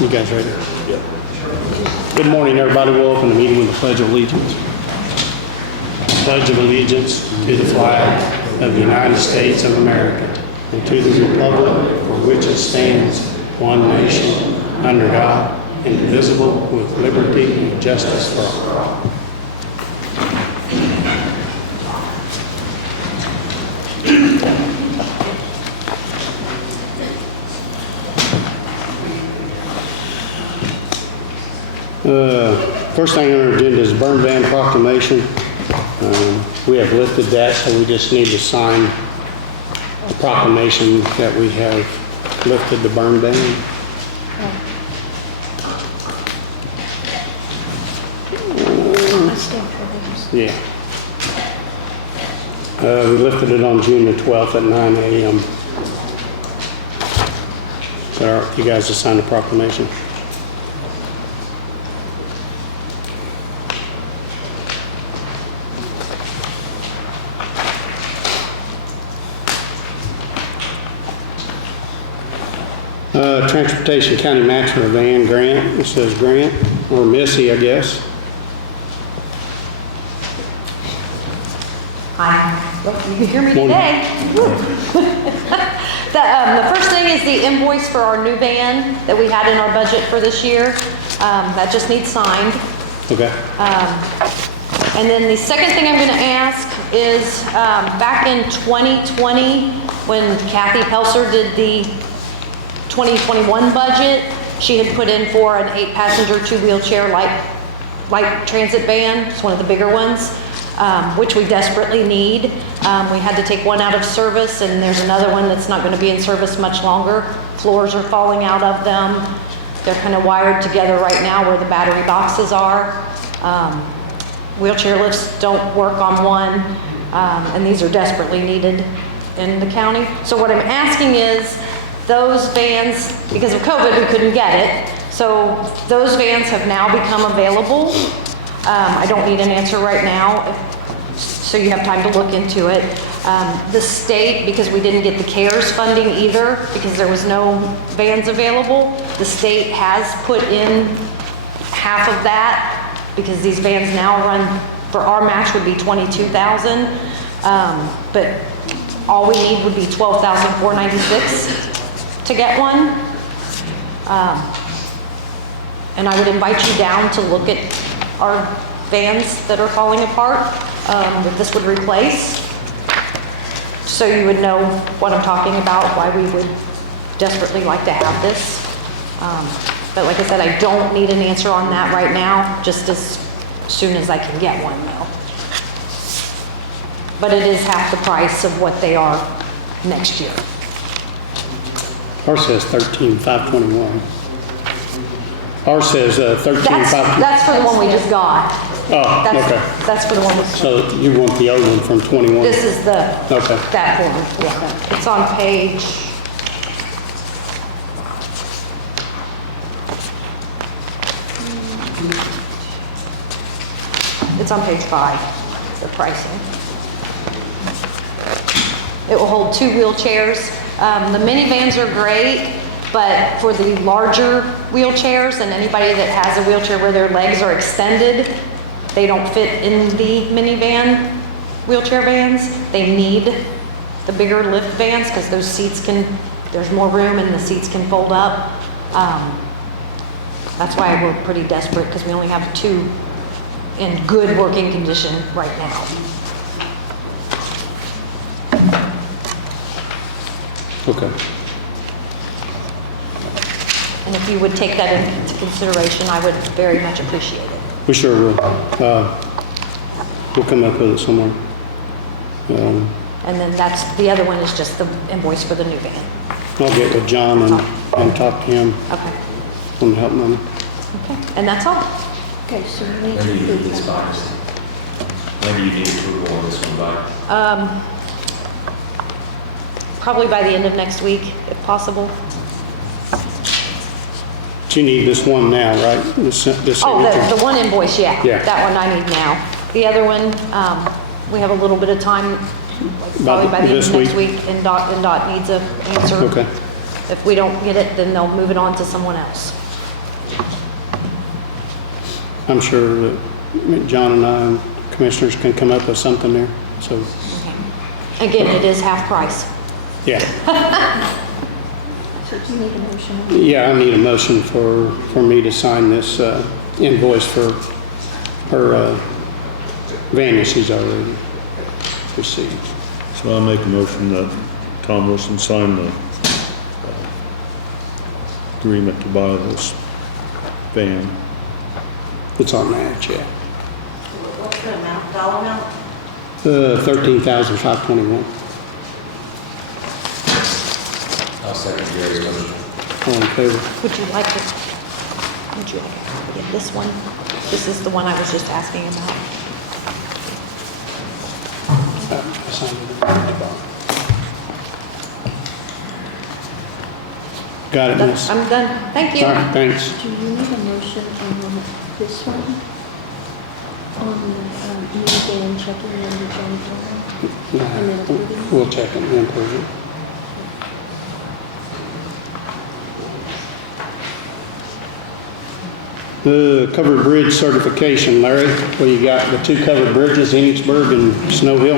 You guys ready? Yep. Good morning, everybody. We'll open the meeting with the Pledge of Allegiance. Pledge of allegiance to the flag of the United States of America and to the republic for which it stands, one nation, under God, indivisible, with liberty and justice for all. First thing on our agenda is burn ban proclamation. We have lifted that, so we just need to sign the proclamation that we have lifted the burn ban. Yeah. We lifted it on June the 12th at 9 a.m. So you guys just sign the proclamation. Transportation County Match for a Van Grant. It says Grant, or Missy, I guess. Hi. Well, you can hear me today. The first thing is the invoice for our new van that we had in our budget for this year. That just needs signed. Okay. And then the second thing I'm going to ask is back in 2020, when Kathy Pelser did the 2021 budget, she had put in for an 8-passenger, 2-wheelchair light transit van. It's one of the bigger ones, which we desperately need. We had to take one out of service, and there's another one that's not going to be in service much longer. Floors are falling out of them. They're kind of wired together right now where the battery boxes are. Wheelchair lifts don't work on one, and these are desperately needed in the county. So what I'm asking is, those vans, because of COVID, we couldn't get it. So those vans have now become available. I don't need an answer right now, so you have time to look into it. The state, because we didn't get the CARES funding either, because there was no vans available, the state has put in half of that, because these vans now run, for our match would be $22,000, but all we need would be $12,496 to get one. And I would invite you down to look at our vans that are falling apart that this would replace, so you would know what I'm talking about, why we would desperately like to have this. But like I said, I don't need an answer on that right now, just as soon as I can get one though. But it is half the price of what they are next year. Ours says 13,521. Ours says 13,521. That's for the one we just got. Oh, okay. That's for the one we just got. So you want the old one from 21? This is the, okay. that form, yeah. It's on page, it's on page 5, the pricing. It will hold 2 wheelchairs. The minivans are great, but for the larger wheelchairs and anybody that has a wheelchair where their legs are extended, they don't fit in the minivan wheelchair vans. They need the bigger lift vans because those seats there's more room and the seats can fold up. That's why we're pretty desperate, because we only have 2 in good working condition right now. Okay. And if you would take that into consideration, I would very much appreciate it. We sure will. We'll come up with it somewhere. And then the other one is just the invoice for the new van. I'll get with John and talk to him Okay. on the help money. Okay, and that's all. Okay, so we need When do you to need this box? When do you need approval on this one by? Probably by the end of next week, if possible. But you need this one now, right? This Oh, signature. the one invoice, yeah. Yeah. That one I need now. The other one, we have a little bit of time, probably by the end of next week, and DOT needs an answer. Okay. If we don't get it, then they'll move it on to someone else. I'm sure that John and I and commissioners can come up with something there, so, Again, it is half price. yeah. So do you need a motion? Yeah, I need a motion for me to sign this invoice for her van that she's already received. So I'll make a motion that Tom Wilson sign the agreement to buy this van. It's on that, yeah. What's the amount, dollar amount? $13,521. I'll second Gary's motion. All in favor? Would you like to get this one? This is the one I was just asking about. I signed it at the bottom. Got it, miss? I'm done. Thank you. All right, thanks. Do you need a motion on this one? On the new van checking and the John Doe? And then approving? We'll check it and then approve it. The covered bridge certification, Larry, well, you got the two covered bridges, Enochsburg and Snow Hill.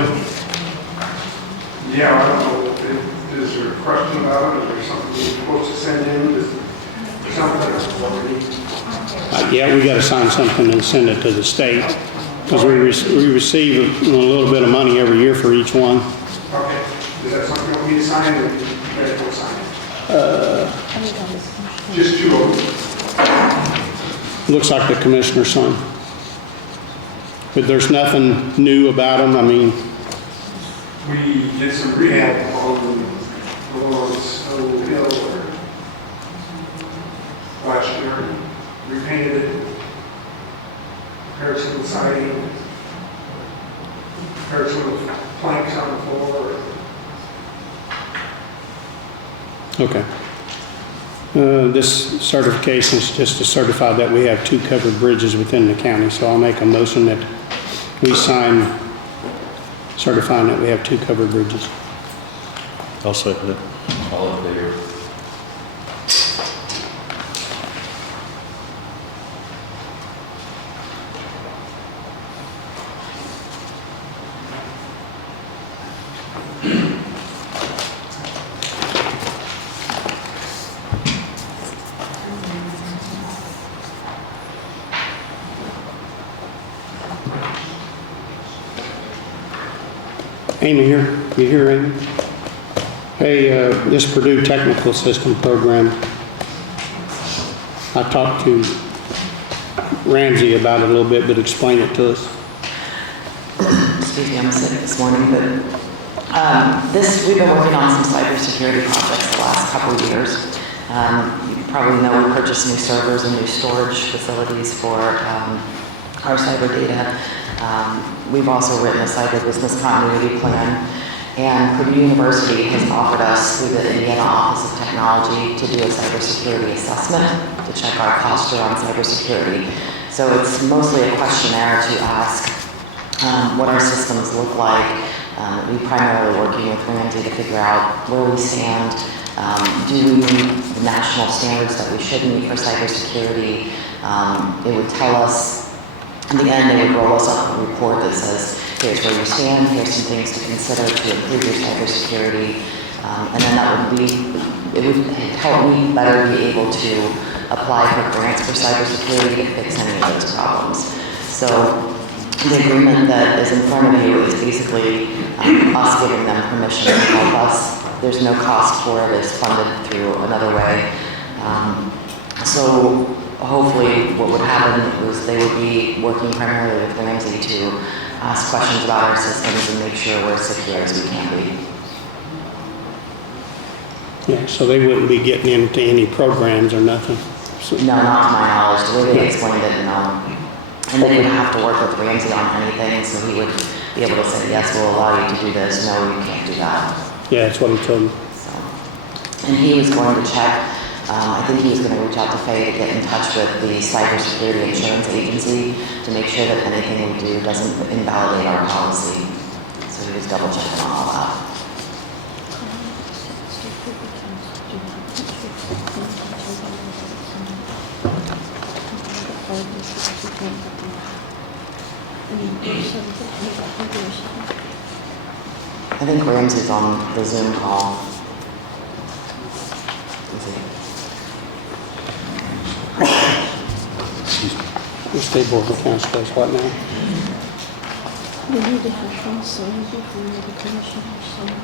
Yeah, I don't know, is there a question about it, is there something you're supposed to send in, is there something that's already? Yeah, we gotta sign something and send it to the state, because we receive a little bit of money every year for each one. Okay, is that something you want me to sign, or you guys will sign it? I need all this motion. Just two of them. Looks like the commissioner's son. But there's nothing new about them, I mean, We did some rehab on Snow Hill last year, repainted it, repaired some siding, repaired some planks on the floor. okay. This certification is just to certify that we have two covered bridges within the county, so I'll make a motion that we sign certifying that we have two covered bridges. I'll second it. All in favor? Amy here, you here, Amy? Hey, this Purdue Technical Assistance Program, I talked to Ramsey about it a little bit, but explain it to us. Excuse me, I'm sick this morning, but we've been working on some cybersecurity projects the last couple of years. You probably know we purchased new servers and new storage facilities for our cyber data. We've also written a cyber business continuity plan, and Purdue University has offered us through the Indiana Office of Technology to do a cybersecurity assessment to check our posture on cybersecurity. So it's mostly a questionnaire to ask what our systems look like. We're primarily working with Ramsey to figure out where we stand. Do we meet the national standards that we should meet for cybersecurity? It would tell us, in the end, they would roll us up a report that says, here's where you stand, here's some things to consider to improve your cybersecurity. And then it would help me better be able to apply for grants for cybersecurity to fix any of those problems. So the agreement that is in front of you is basically us giving them permission to help us. There's no cost for it, it's funded through another way. So hopefully what would happen was they would be working primarily with Ramsey to ask questions about our systems and make sure we're as secure as we can be. Yeah, so they wouldn't be getting into any programs or nothing. So, No, not to my knowledge. The way they explained it, no. And they would have to work with Ramsey on anything, so he would be able to say, yes, we'll allow you to do this, no, you can't do that. yeah, that's what he told me. So, and he was going to check, I think he was going to reach out to Faye to get in touch with the Cybersecurity Insurance Agency to make sure that anything we do doesn't invalidate our policy. So he was double checking on all that. card just because we can't get them. I mean, there's some, I think there's some. I think Ramsey's on the Zoom call. Is he? The State Board of Accounts does what now? We need to have them signed before the commissioners sign,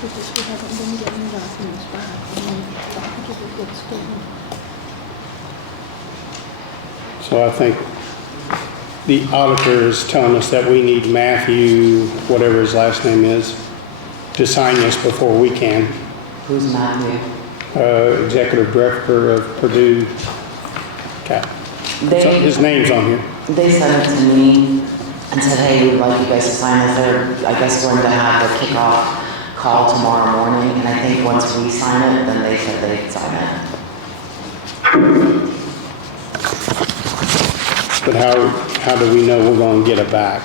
because we haven't been getting documents back, and I think it would get stolen. So I think the auditor is telling us that we need Matthew, whatever his last name is, to sign this before we can. Who's Matthew? Executive Director of Purdue. His name's on here. They sent it to me and said, hey, we'd like you guys to sign this. They're, I guess, going to have the kickoff call tomorrow morning, and I think once we sign it, then they said they'd sign it. But how do we know we're going to get it back?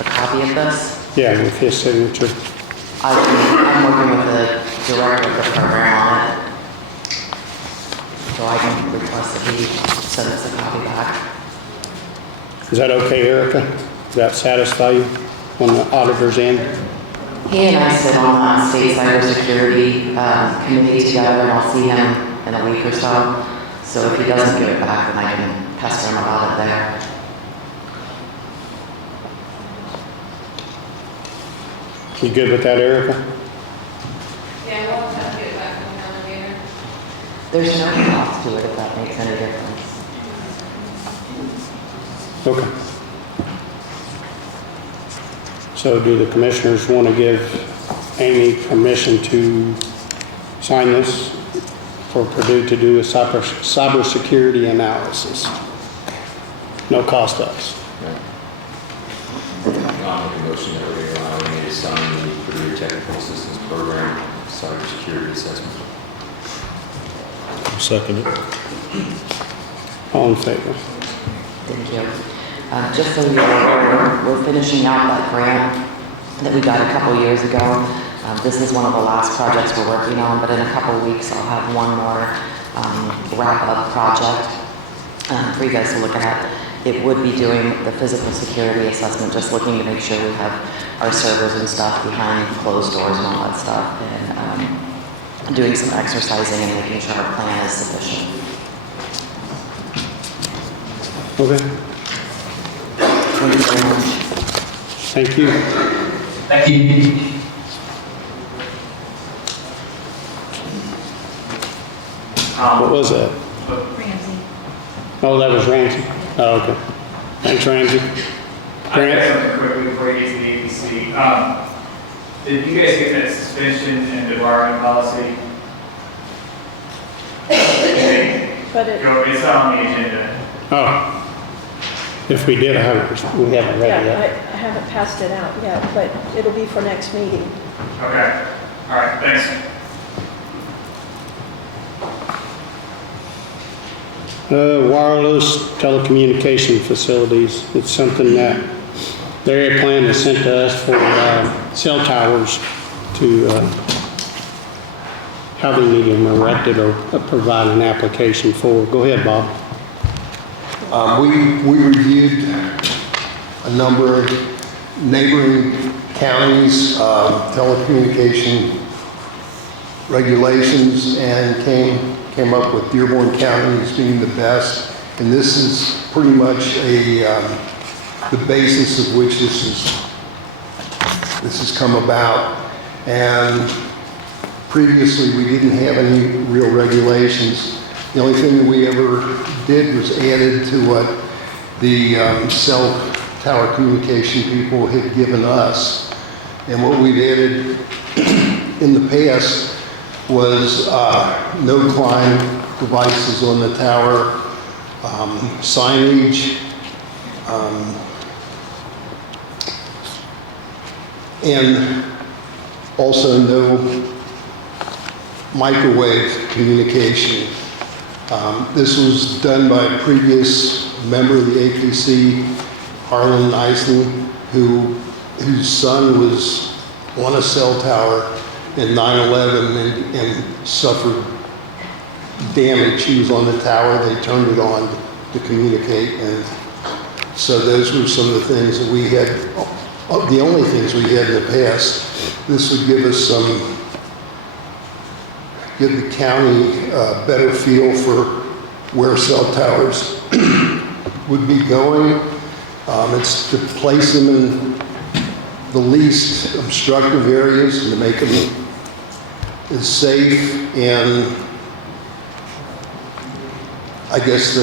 A copy of this? Yeah, with his signature. I'm working with the director of the program on it. So I can request that he send us a copy back. Is that okay, Erica? Does that satisfy you on the auditor's end? He and I sit on that state cybersecurity committee together, and I'll see him in a week or so. So if he doesn't give it back, then I can pester him about it there. You good with that, Erica? Yeah, we'll have to get it back from the elevator. There's no cost to it if that makes any difference. Okay. So do the commissioners want to give Amy permission to sign this for Purdue to do a cybersecurity analysis? No cost to us. I'll make a motion that we allow me to sign the Purdue Technical Assistance Program Cybersecurity Assessment. Second it. All in favor? Thank you. Just so you're aware, we're finishing out that grant that we got a couple years ago. This is one of the last projects we're working on, but in a couple weeks I'll have one more wrap-up project for you guys to look at. It would be doing the physical security assessment, just looking to make sure we have our servers and stuff behind closed doors and all that stuff, and doing some exercising and making sure our plan is sufficient. Okay. Thank you very much. Thank you. Thank you. What was that? Ramsey. Oh, that was Ramsey. Oh, okay. Thanks, Ramsey. I got Grant? something quickly before you get to the ABC. Did you guys get that suspension and debarment policy? But it, It's on the agenda. Oh. If we did, we haven't read it yeah, yet. I haven't passed it out yet, but it'll be for next meeting. Okay. All right, thanks. Wireless telecommunication facilities. It's something that the area plan has sent to us for cell towers to how they need them erected or provide an application for. Go ahead, Bob. We reviewed a number of neighboring counties' telecommunication regulations and came up with Dearborn County as being the best. And this is pretty much the basis of which this has come about. And previously, we didn't have any real regulations. The only thing that we ever did was added to what the cell tower communication people had given us. And what we've added in the past was no climb devices on the tower, signage, and also no microwave communication. This was done by a previous member of the APC, Harlan Eisen, whose son was on a cell tower in 9/11 and suffered damage. He was on the tower, they turned it on to communicate. And so those were some of the things that we had, the only things we had in the past. This would give us give the county a better feel for where cell towers would be going. It's to place them in the least obstructive areas and to make them as safe and I guess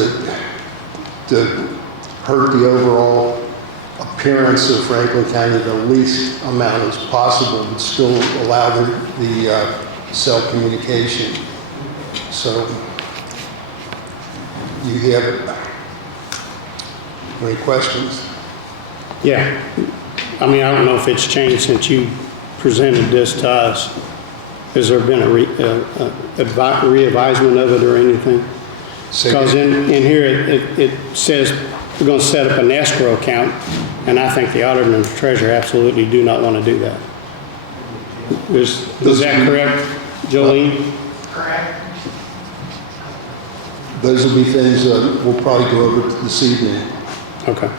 to hurt the overall appearance of Franklin County the least amount as possible, but still allow the cell communication. So you have any questions? Yeah. I mean, I don't know if it's changed since you presented this to us. Has there been a re-advisement of it or anything? Because in here it says we're going to set up an escrow account, and I think the auditor and the treasurer absolutely do not want to do that. Is that correct, Jolene? Correct. Those will be things we'll probably go over this evening. Okay.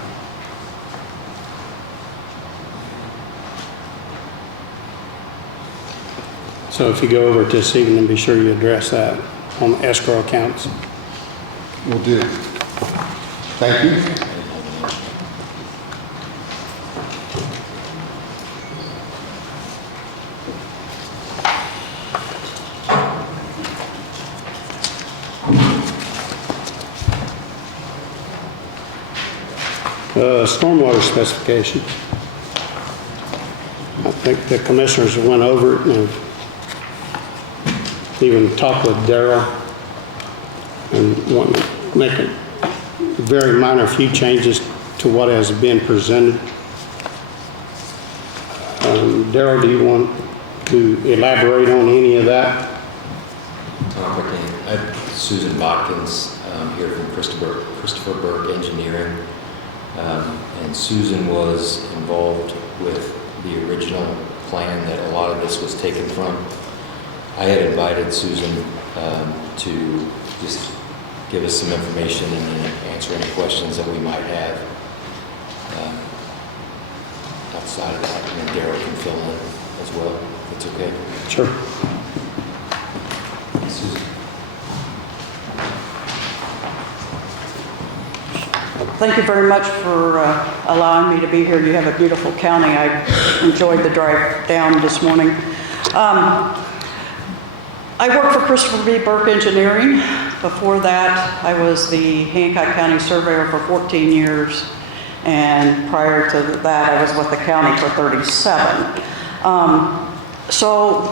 So if you go over it this evening, be sure you address that on escrow accounts. Will do. Thank you. Stormwater specifications. I think the commissioners went over it and even talked with Darrell and want to make a very minor few changes to what has been presented. Darrell, do you want to elaborate on any of that? Susan Botkins here from Christopher Burke Engineering. And Susan was involved with the original plan that a lot of this was taken from. I had invited Susan to just give us some information and answer any questions that we might have. Outside of that, and then Darrell can fill in as well, if it's okay. Sure. Susan. Thank you very much for allowing me to be here. You have a beautiful county. I enjoyed the drive down this morning. I worked for Christopher B. Burke Engineering. Before that, I was the Hancock County Surveyor for 14 years. And prior to that, I was with the county for 37. So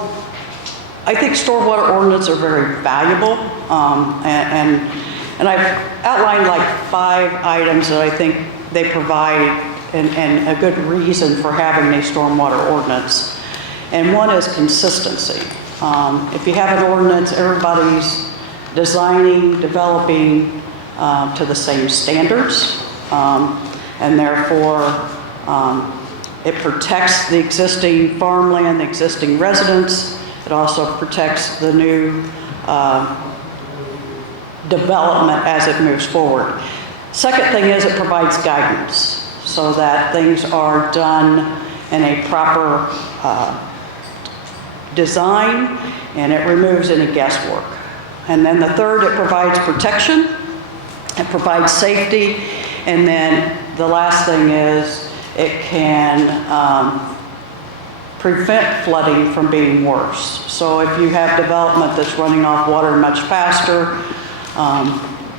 I think stormwater ordinances are very valuable. And I've outlined like 5 items that I think they provide and a good reason for having a stormwater ordinance. And one is consistency. If you have an ordinance, everybody's designing, developing to the same standards. And therefore, it protects the existing farmland, the existing residents. It also protects the new development as it moves forward. Second thing is it provides guidance so that things are done in a proper design, and it removes any guesswork. And then the third, it provides protection, it provides safety, and then the last thing is it can prevent flooding from being worse. So if you have development that's running off water much faster,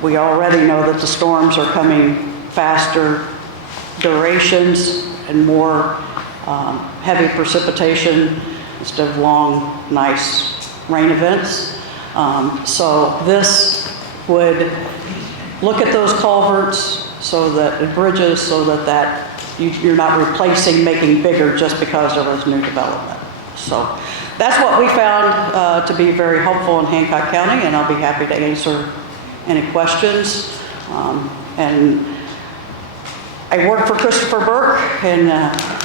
we already know that the storms are coming faster durations and more heavy precipitation instead of long, nice rain events. So this would look at those culverts so that the bridges, so that you're not replacing, making bigger just because there was new development. So that's what we found to be very helpful in Hancock County, and I'll be happy to answer any questions. And I work for Christopher Burke, and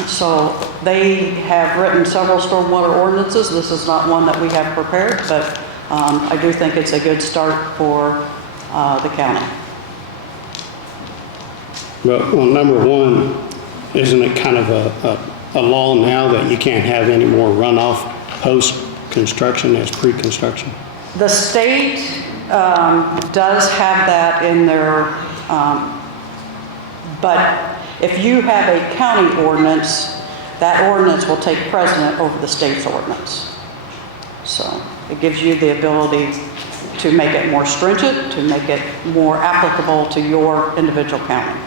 so they have written several stormwater ordinances. This is not one that we have prepared, but I do think it's a good start for the county. Well, number one, isn't it kind of a law now that you can't have any more runoff post-construction as pre-construction? The state does have that in their, but if you have a county ordinance, that ordinance will take precedent over the state's ordinance. So it gives you the ability to make it more stringent, to make it more applicable to your individual county.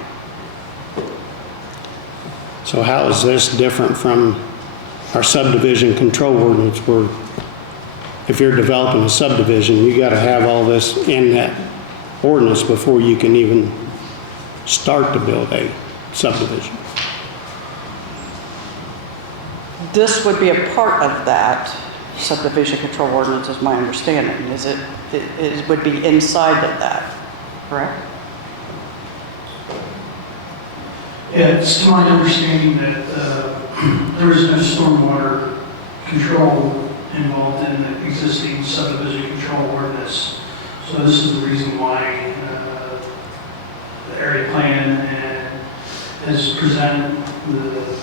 So how is this different from our subdivision control ordinance where if you're developing a subdivision, you got to have all this in that ordinance before you can even start to build a subdivision? This would be a part of that subdivision control ordinance, is my understanding. It would be inside of that, correct? Yeah, it's my understanding that there is no stormwater control involved in the existing subdivision control ordinance. So this is the reason why the area plan has presented the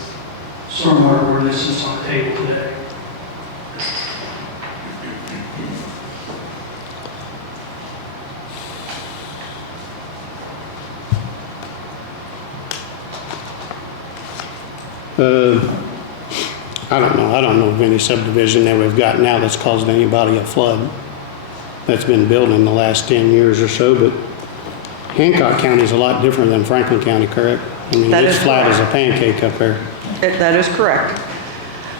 stormwater ordinance that's on the table today. I don't know of any subdivision that we've got now that's caused anybody a flood that's been built in the last 10 years or so, but Hancock County is a lot different than Franklin County, correct? I mean, That it's is flat correct. as a pancake up there. That is correct.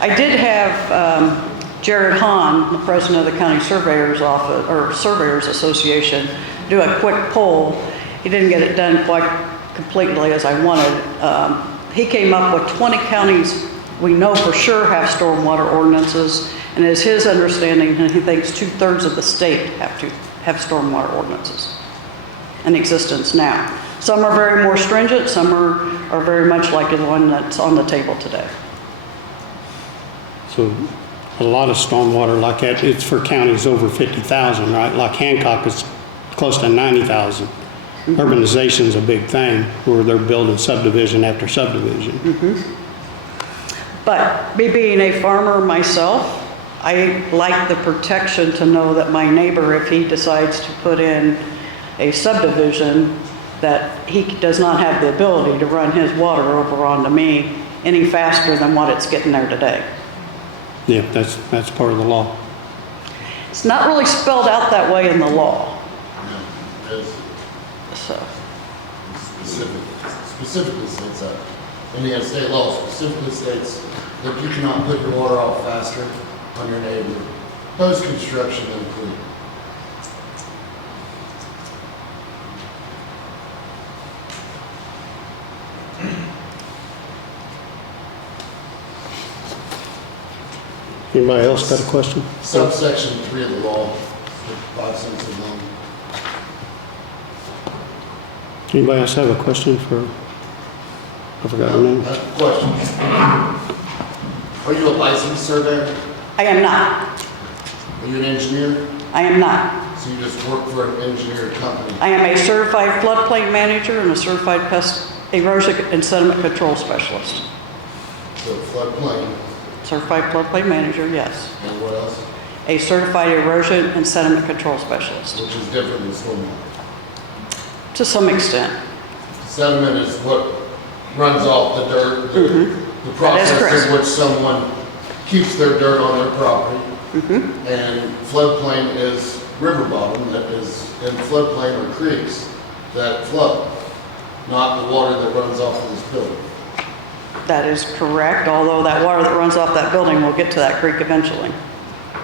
I did have Jared Hahn, the president of the County Surveyor's Office, or Surveyors Association, do a quick poll. He didn't get it done quite completely as I wanted. He came up with 20 counties we know for sure have stormwater ordinances, and it is his understanding that he thinks 2/3 of the state have stormwater ordinances in existence now. Some are very more stringent, some are very much like the one that's on the table today. So a lot of stormwater like that, it's for counties over 50,000, right? Like Hancock is close to 90,000. Urbanization's a big thing where they're building subdivision after subdivision. But me being a farmer myself, I like the protection to know that my neighbor, if he decides to put in a subdivision, that he does not have the ability to run his water over onto me any faster than what it's getting there today. Yeah, that's part of the law. It's not really spelled out that way in the law. No, it is. So, Specifically states that. Indiana state law specifically states that you cannot put your water off faster on your neighbor, post-construction included. Anybody else got a question? Subsection 3 of the law, 5 cents a month. Anybody else have a question for, I forgot her name. Question. Are you a licensed surveyor? I am not. Are you an engineer? I am not. So you just work for an engineering company? I am a certified floodplain manager and a certified pest erosion and sediment control specialist. So floodplain, Certified floodplain manager, yes. and what else? A certified erosion and sediment control specialist, Which is different than stormwater. to some extent. Sediment is what runs off the dirt, the That is process correct. in which someone keeps their dirt on their property. And floodplain is river bottom that is in floodplain or creeks that flood, not the water that runs off of this building. That is correct, although that water that runs off that building will get to that creek eventually.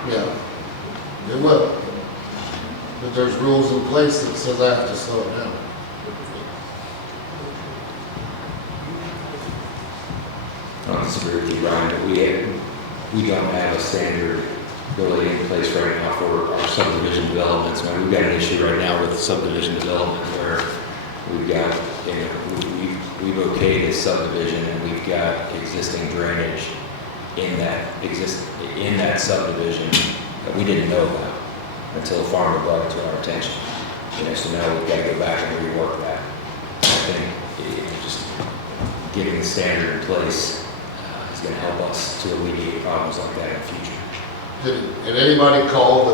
Yeah, it will. But there's rules in place that says I have to slow it down. I don't disagree with you, Ryan, but we don't have a standard really in place right now for our subdivision developments. I mean, we've got an issue right now with subdivision development where we've got, we've okayed this subdivision and we've got existing drainage in that subdivision that we didn't know about until the farmer brought it to our attention. So now we've got to go back and rework that. I think just getting the standard in place is going to help us to alleviate problems like that in the future. Did anybody call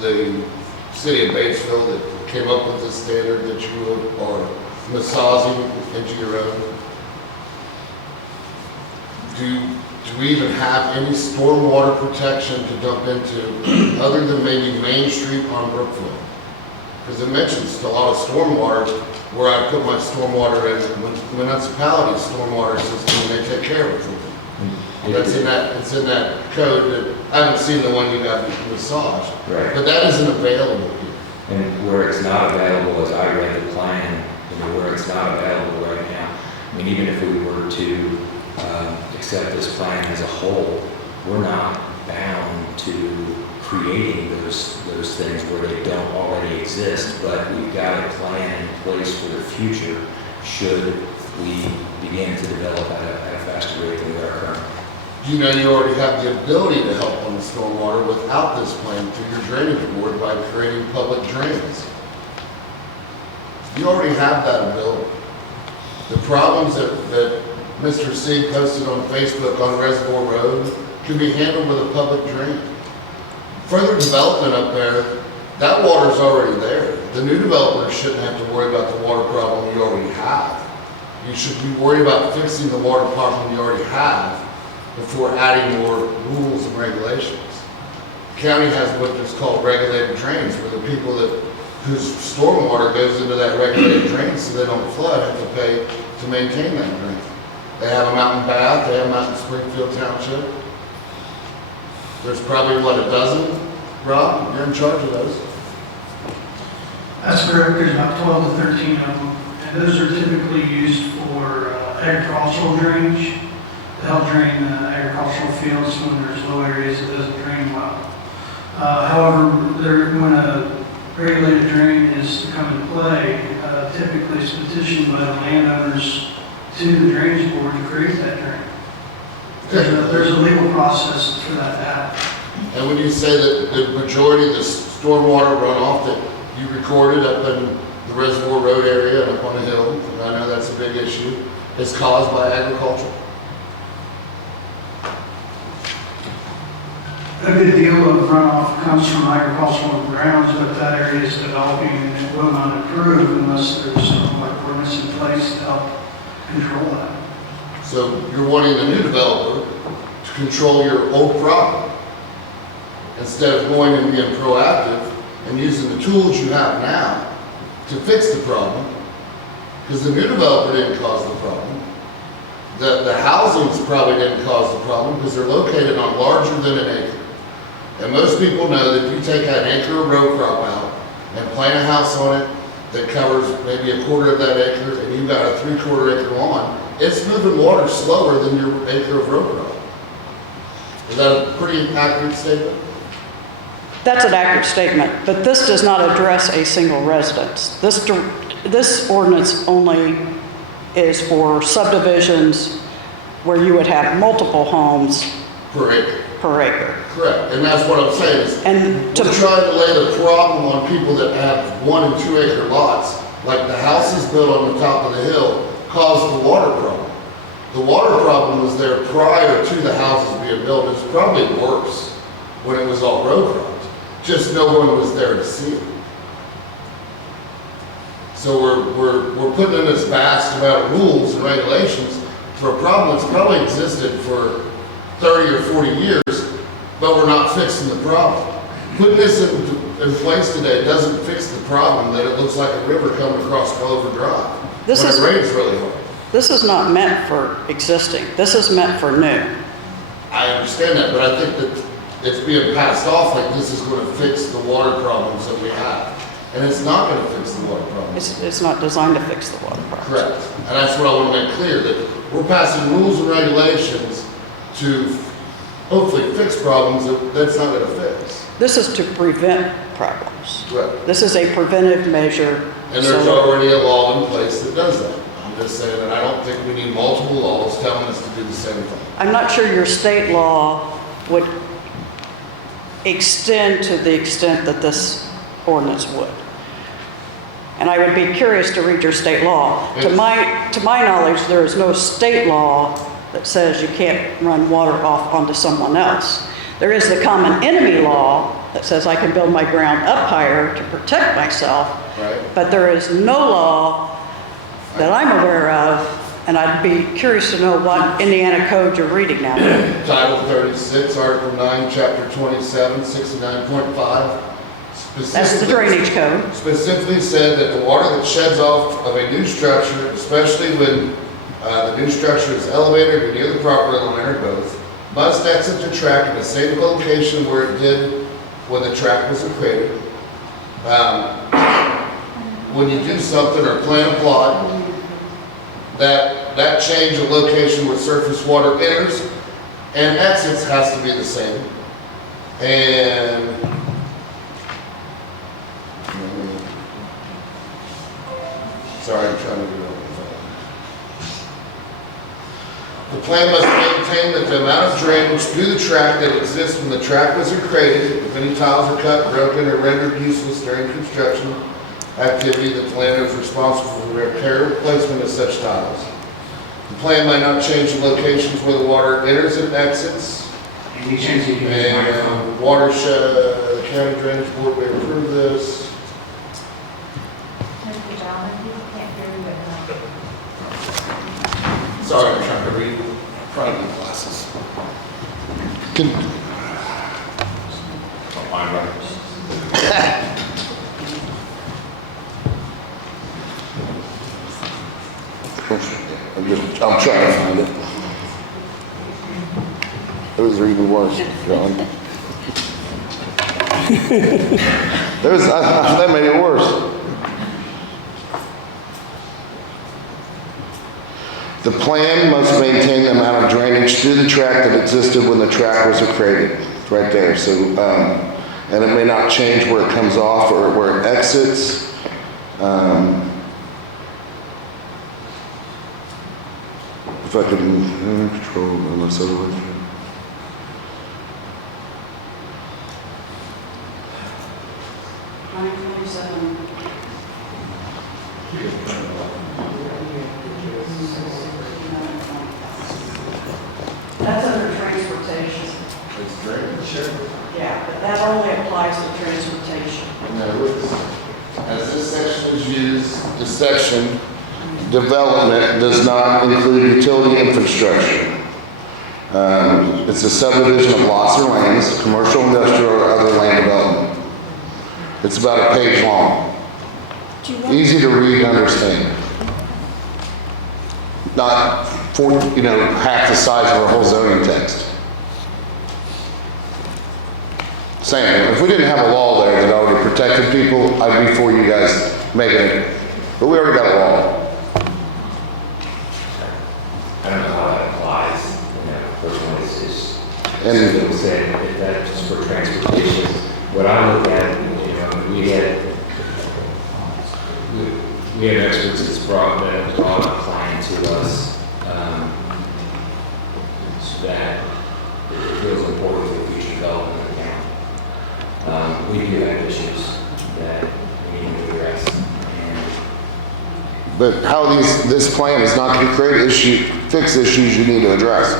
the city of Batesville that came up with this standard that you are massaging into your own? Do we even have any stormwater protection to dump into other than maybe Main Street on Brookfield? Because it mentions a lot of stormwater where I put my stormwater in municipality stormwater system and they take care of it. It's in that code that, I haven't seen the one you got massaged. Right. But that isn't available here. And where it's not available, as I read the plan, where it's not available right now, I mean, even if we were to accept this plan as a whole, we're not bound to creating those things where they don't already exist, but we've got a plan in place for the future should we begin to develop at a faster rate than we are currently. You know, you already have the ability to help on the stormwater without this plan through your drainage board by creating public drains. You already have that ability. The problems that Mr. C posted on Facebook on Reservoir Road can be handled with a public drain. Further development up there, that water's already there. The new developers shouldn't have to worry about the water problem you already have. You should be worried about fixing the water problem you already have before adding more rules and regulations. The county has what is called regulated drains, where the people whose stormwater goes into that regulated drain so they don't flood have to pay to maintain that drain. They have them out in Bath, they have them out in Springfield Township. There's probably, what, a dozen? Rob, you're in charge of those. That's correct, there's about 12 to 13 of them, and those are typically used for agricultural drainage, to help drain agricultural fields when there's low areas that doesn't drain well. However, when a regulated drain is to come into play, typically it's petitioned by the landowners to the drainage board to create that drain. There's a legal process for that to happen. And when you say that the majority of the stormwater runoff that you recorded up in the Reservoir Road area and up on the hill, and I know that's a big issue, is caused by agriculture? A good deal of runoff comes from agricultural grounds, but that area is developing and it will not improve unless there's some like ordinance in place to help control that. So you're wanting the new developer to control your old problem instead of going and being proactive and using the tools you have now to fix the problem, because the new developer didn't cause the problem. The housings probably didn't cause the problem because they're located on larger than an acre. And most people know that if you take an acre of row crop out and plant a house on it that covers maybe a quarter of that acre and you've got a 3/4 acre lawn, it's moving water slower than your acre of row crop. Is that a pretty accurate statement? That's an accurate statement, but this does not address a single residence. This ordinance only is for subdivisions where you would have multiple homes Per acre. per acre. Correct, and that's what I'm saying is, And we're trying to lay the problem on people that have 1 and 2 acre lots, like the houses built on the top of the hill caused the water problem. The water problem was there prior to the houses being built. It's probably worse when it was all row crops. Just no one was there to see it. So we're putting in this vast amount of rules and regulations for a problem that's probably existed for 30 or 40 years, but we're not fixing the problem. Putting this in place today doesn't fix the problem that it looks like a river coming across Clover Drive when it rains really hard. This is not meant for existing. This is meant for new. I understand that, but I think that it's being passed off like this is going to fix the water problems that we have. And it's not going to fix the water problems. It's not designed to fix the water problem. Correct. And that's what I want to make clear, that we're passing rules and regulations to hopefully fix problems that's not going to fix. This is to prevent problems. Correct. This is a preventive measure. And there's already a law in place that does that. I'm just saying that I don't think we need multiple laws telling us to do the same thing. I'm not sure your state law would extend to the extent that this ordinance would. And I would be curious to read your state law. To my knowledge, there is no state law that says you can't run water off onto someone else. There is the common enemy law that says I can build my ground up higher to protect myself. Right. But there is no law that I'm aware of, and I'd be curious to know what Indiana code you're reading now. Title 36, Article 9, Chapter 27, 69.5. That's the drainage code. Specifically said that the water that sheds off of a new structure, especially when the new structure is elevated or near the property line or both, must exit the track in the same location where it did when the track was created. When you do something or plant a plot, that change of location where surface water enters and exits has to be the same. And sorry, I'm trying to do it. The plan must maintain that the amount of drainage through the track that exists when the track was created, if any tiles are cut, broken, or rendered useless during construction activity, the planner is responsible for the repair or replacement of such tiles. The plan may not change the locations where the water enters and exits. Any chance you can use the microphone? And watershed, the county drainage board may approve this. Sorry, I'm trying to read private classes. I'm trying to find it. Those are even worse, John. That made it worse. The plan must maintain the amount of drainage through the track that existed when the track was created. It's right there. So, and it may not change where it comes off or where it exits. If I could control unless otherwise. That's under transportation. It's drainage, sure. Yeah, but that only applies to transportation. No, as this section is used, this section, development does not include utility infrastructure. It's a subdivision of lots or lands, commercial, industrial, or other land development. It's about a page long. Easy to read and understand. Not half the size of our whole zoning text. Same, if we didn't have a law there that already protected people, I'd be for you guys making it. But we already got a law. I don't know how that applies, personally, it's just, And- people say if that's just for transportation. What I look at, we have experts that's brought a client to us, so that it feels important for the future development of the county. We do have issues that we need to address. But how this plan is not going to fix issues you need to address.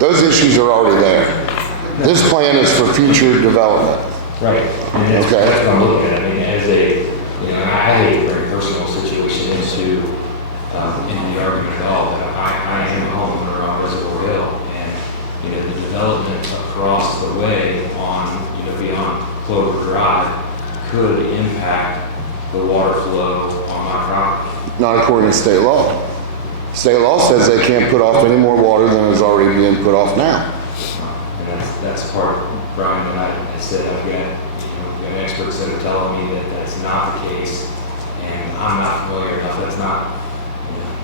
Those issues are already there. This plan is for future development. Right. And that's, Okay. that's what I'm looking at. I mean, as I hate a very personal situation into the argument at all, but I am a homeowner on Reservoir Hill, and the development across the way on beyond Clover Drive could impact the water flow on my property. Not according to state law. State law says they can't put off any more water than is already being put off now. And that's part, Brian, that I said I've got experts that are telling me that that's not the case, and I'm not familiar enough. That's not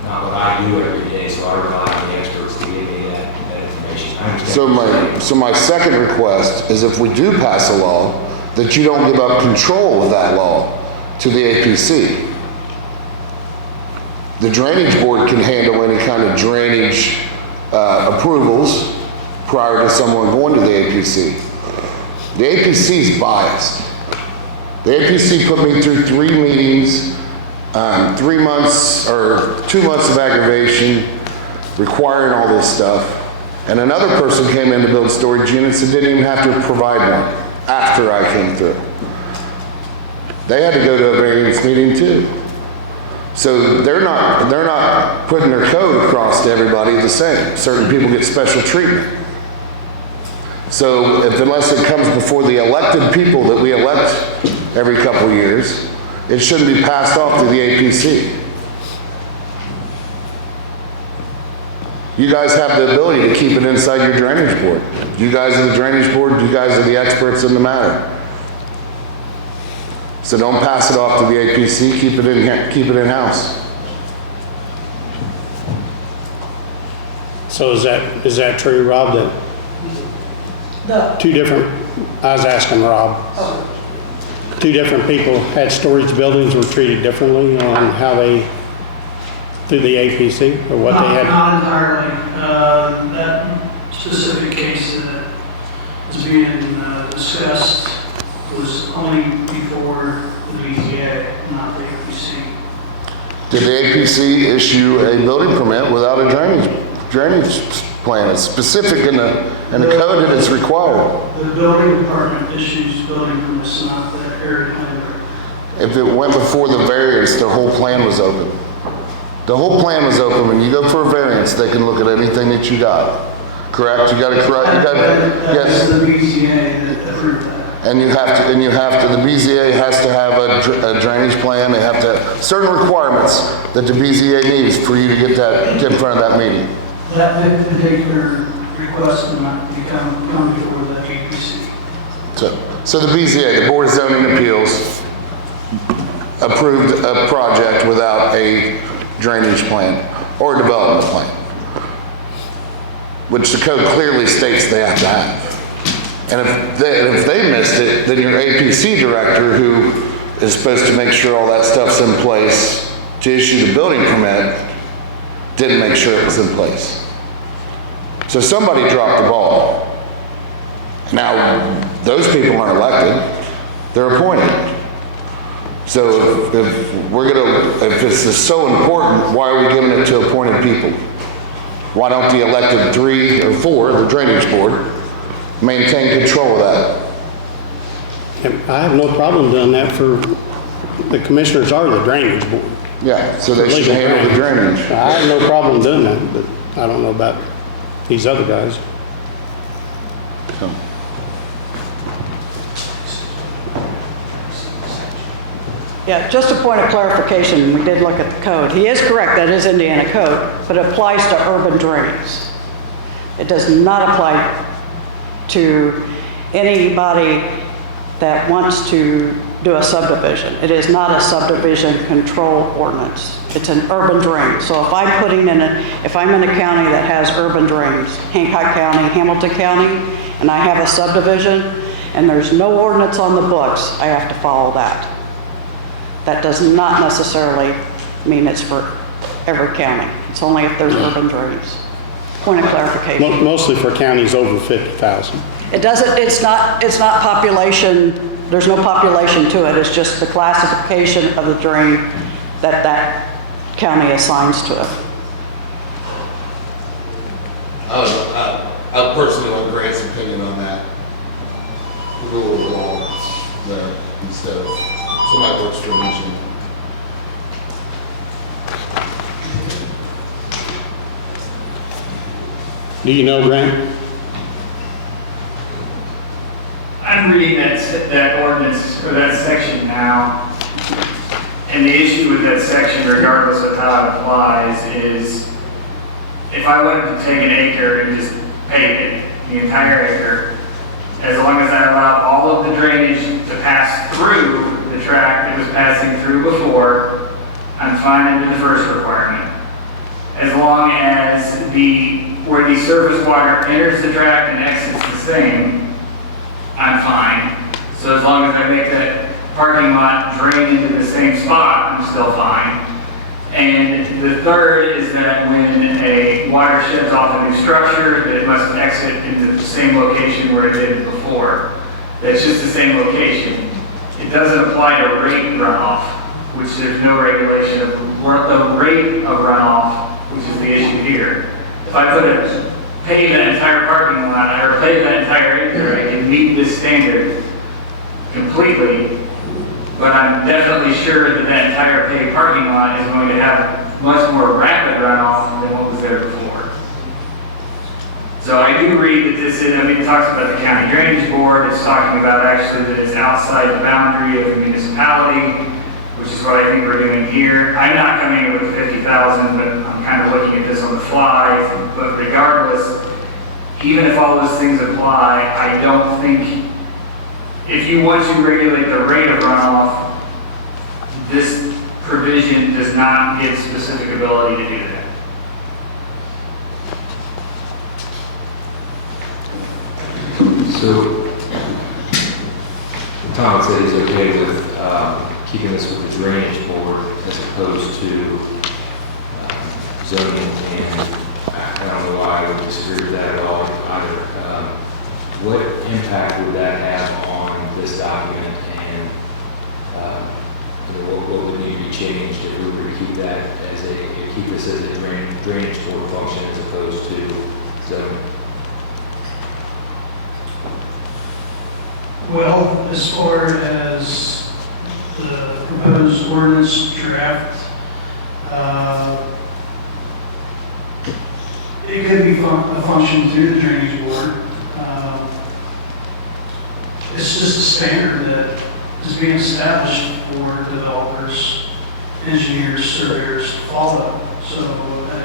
what I do every day, so I rely on the experts to give me that information. I understand. So my second request is if we do pass a law, that you don't give up control of that law to the APC. The drainage board can handle any kind of drainage approvals prior to someone going to the APC. The APC is biased. The APC put me through 3 meetings 3 months or 2 months of aggravation, requiring all this stuff. And another person came in to build storage units and didn't even have to provide one after I came through. They had to go to a variance meeting too. So they're not putting their code across to everybody the same. Certain people get special treatment. So unless it comes before the elected people that we elect every couple of years, it shouldn't be passed off to the APC. You guys have the ability to keep it inside your drainage board. You guys are the drainage board, you guys are the experts in the matter. So don't pass it off to the APC, keep it in-house. So is that true, Rob, that two different, I was asking Rob, two different people had storage buildings were treated differently on how they, through the APC, or what they had? Not entirely. That specific case that is being discussed was only before the BZA, not the APC. Did the APC issue a building permit without a drainage plan? It's specific in the code that it's required. The building department issues building permits, not the area plan. If it went before the variance, the whole plan was open. The whole plan was open. When you go for a variance, they can look at anything that you got. Correct? You got to correct. That's the BZA that approved that. And the BZA has to have a drainage plan. They have to, certain requirements that the BZA needs for you to get in front of that meeting. That particular request will not come before the APC. So the BZA, the Board of Zoning Appeals, approved a project without a drainage plan or a development plan, which the code clearly states they have to have. And if they missed it, then your APC director, who is supposed to make sure all that stuff's in place to issue the building permit, didn't make sure it was in place. So somebody dropped the ball. Now, those people aren't elected, they're appointed. So if this is so important, why are we giving it to appointed people? Why don't the elected 3 or 4, the drainage board, maintain control of that? I have no problem doing that for, the commissioners are the drainage board. Yeah, so they should handle the drainage. I have no problem doing that, but I don't know about these other guys. Yeah, just a point of clarification, we did look at the code. He is correct, that is Indiana code, but it applies to urban drains. It does not apply to anybody that wants to do a subdivision. It is not a subdivision control ordinance. It's an urban drain. So if I'm in a county that has urban drains, Hancock County, Hamilton County, and I have a subdivision, and there's no ordinance on the books, I have to follow that. That does not necessarily mean it's for every county. It's only if there's urban drains. Point of clarification. Mostly for counties over 50,000. It doesn't, it's not population, there's no population to it. It's just the classification of the drain that county assigns to it. I personally want Grant's opinion on that. Rule of law there instead of somebody works for a region. Do you know, Grant? I'm reading that ordinance, or that section now, and the issue with that section, regardless of how it applies, is if I wanted to take an acre and just pave it, the entire acre, as long as I allow all of the drainage to pass through the tract it was passing through before, I'm fine under the first requirement. As long as where the surface water enters the tract and exits the same, I'm fine. So as long as I make that parking lot drain into the same spot, I'm still fine. And the third is that when a water sheds off a new structure, that it must exit into the same location where it did before. That's just the same location. It doesn't apply to rate runoff. which there's no regulation of the rate of runoff, which is the issue here. If I pave that entire parking lot, or pave that entire acre, I can meet this standard completely, but I'm definitely sure that that entire paved parking lot is going to have much more rapid runoff than what was there before. So I do read that this is, it talks about the county drainage board, it's talking about actually that it's outside the boundary of the municipality, which is what I think we're doing here. I'm not coming in with the 50,000, but I'm kind of looking at this on the fly. But regardless, even if all those things apply, I don't think, if you want to regulate the rate of runoff, this provision does not give specific ability to do that. So, Tom said he's okay with keeping this with the drainage board as opposed to zoning, and I don't know why I would disagree with that at all either. What impact would that have on this document, and what would need to be changed if we were to keep that as keep this as a drainage board function as opposed to zoning? Well, as far as the proposed ordinance draft, it could be a function through the drainage board. It's just a standard that is being established for developers, engineers, surveyors to follow. So,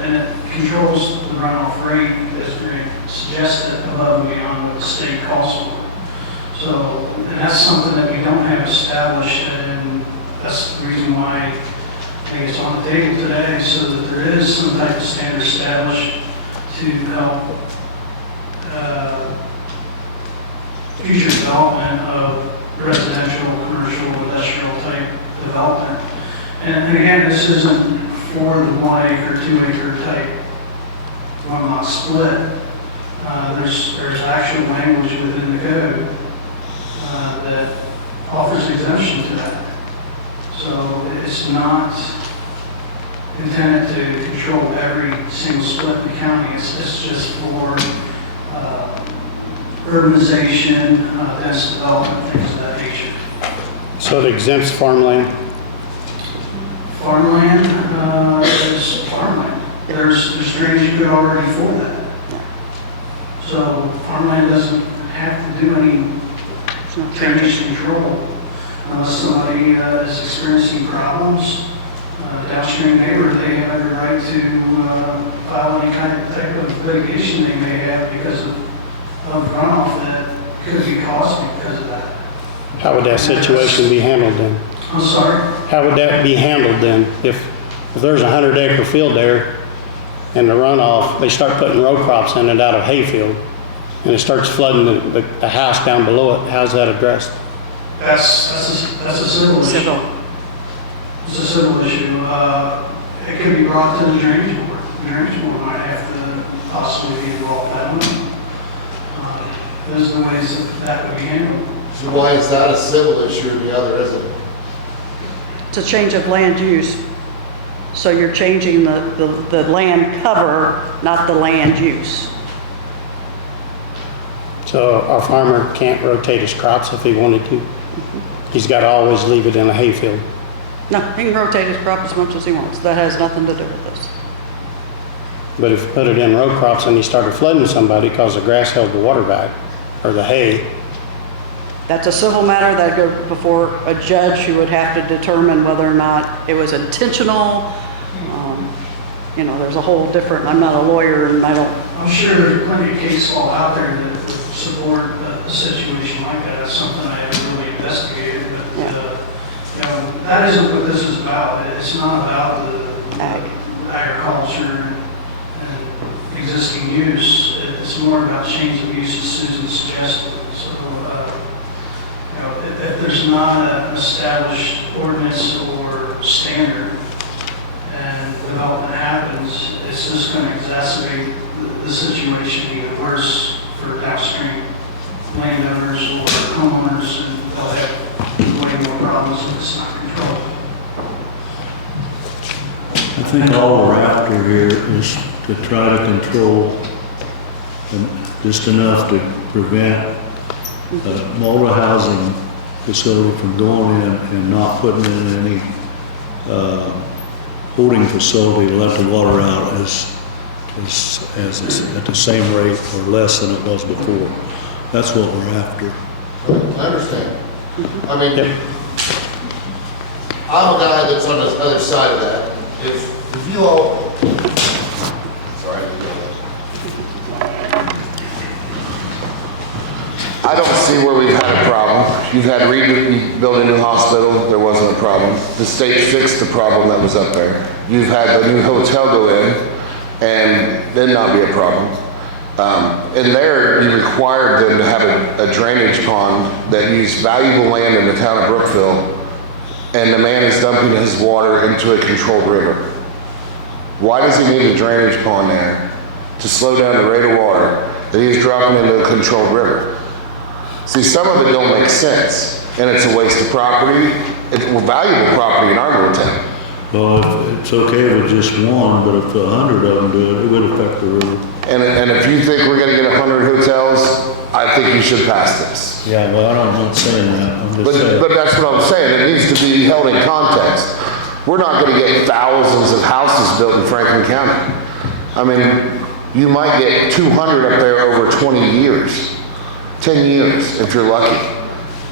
and it controls the runoff rate, as Greg suggested, above and beyond what the state calls for. So, and that's something that we don't have established, and that's the reason why I think it's on the table today, so that there is some type of standard established to help future development of residential, commercial, industrial type development. And again, this isn't for the 1 acre, 2 acre type one lot split. There's actual language within the code that offers exemption to that. So it's not intended to control every single split in the county. It's just for urbanization, dense development, things of that nature. So it exempts farmland? Farmland is farmland. There's drainage code already for that. So farmland doesn't have to do any drainage control unless somebody is experiencing problems. Downstream neighbor, they have every right to file any kind of type of litigation they may have because of runoff that could be caused because of that. How would that situation be handled then? I'm sorry? How would that be handled then? If there's a 100-acre field there and the runoff, they start putting row crops in it out of hayfield and it starts flooding the house down below it, how's that addressed? That's a civil issue. It's a civil issue. It could be brought to the drainage board. The drainage board might have to possibly be involved in that one. There's the ways that would be handled. So why is that a civil issue and the other isn't? It's a change of land use. So you're changing the land cover, not the land use. So our farmer can't rotate his crops if he wanted to? He's got to always leave it in a hayfield? No, he can rotate his crop as much as he wants. That has nothing to do with this. But if you put it in row crops and he started flooding somebody because the grass held the water back, or the hay. That's a civil matter that goes before a judge who would have to determine whether or not it was intentional. There's a whole different, I'm not a lawyer and I don't. I'm sure there's plenty of case law out there that would support a situation like that. That's something I haven't really investigated, but that isn't what this is about. It's not about the agriculture and existing use. It's more about change of use, as Susan suggested. So, if there's not an established ordinance or standard and development happens, it's just going to exacerbate the situation even worse for downstream landowners or homeowners, and they'll have way more problems if it's not controlled. I think all we're after here is to try to control just enough to prevent a multi-housing facility from going in and not putting in any holding facility to let the water out as it's at the same rate or less than it was before. That's what we're after. I understand. I mean, I'm a guy that's on the other side of that. If you all, sorry, I don't see where we've had a problem. You've had to build a new hospital, there wasn't a problem. The state fixed the problem that was up there. You've had the new hotel go in, and then not be a problem. In there, you required them to have a drainage pond that used valuable land in the town of Brookville, and the man is dumping his water into a controlled river. Why does he need a drainage pond there to slow down the rate of water that he's dropping into a controlled river? See, some of it don't make sense, and it's a waste of property. It's valuable property in our little town. Well, it's okay with just one, but if 100 of them do it, it would affect the river. And if you think we're gonna get 100 hotels, I think you should pass this. Yeah, well, I'm not saying that. I'm just saying. But that's what I'm saying. It needs to be held in context. We're not gonna get thousands of houses built in Franklin County. I mean, you might get 200 up there over 20 years, 10 years, if you're lucky.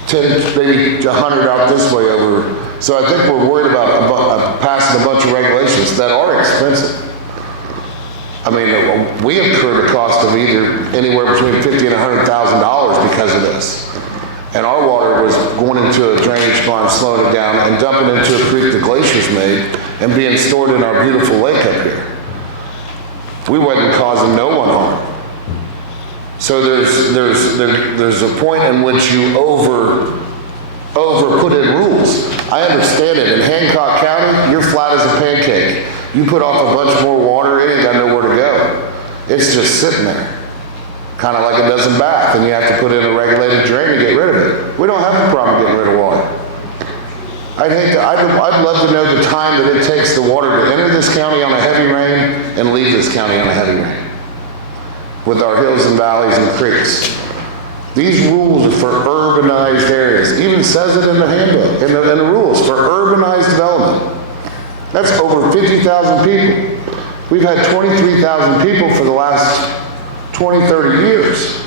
10, maybe 100 out this way over. So I think we're worried about passing a bunch of regulations that are expensive. I mean, we incurred a cost of either anywhere between $50,000 and $100,000 because of this. And our water was going into a drainage pond, slowing it down, and dumping into a creek the glaciers made, and being stored in our beautiful lake up here. We wasn't causing no one harm. So there's a point in which you over put in rules. I understand it. In Hancock County, you're flat as a pancake. You put off a bunch more water, it ain't got nowhere to go. It's just sitting there. Kind of like it does in Bath, and you have to put in a regulated drain to get rid of it. We don't have a problem getting rid of water. I'd love to know the time that it takes the water to enter this county on a heavy rain and leave this county on a heavy rain. With our hills and valleys and creeks. These rules are for urbanized areas. Even says it in the handbook, in the rules, for urbanized development. That's over 50,000 people. We've had 23,000 people for the last 20, 30 years.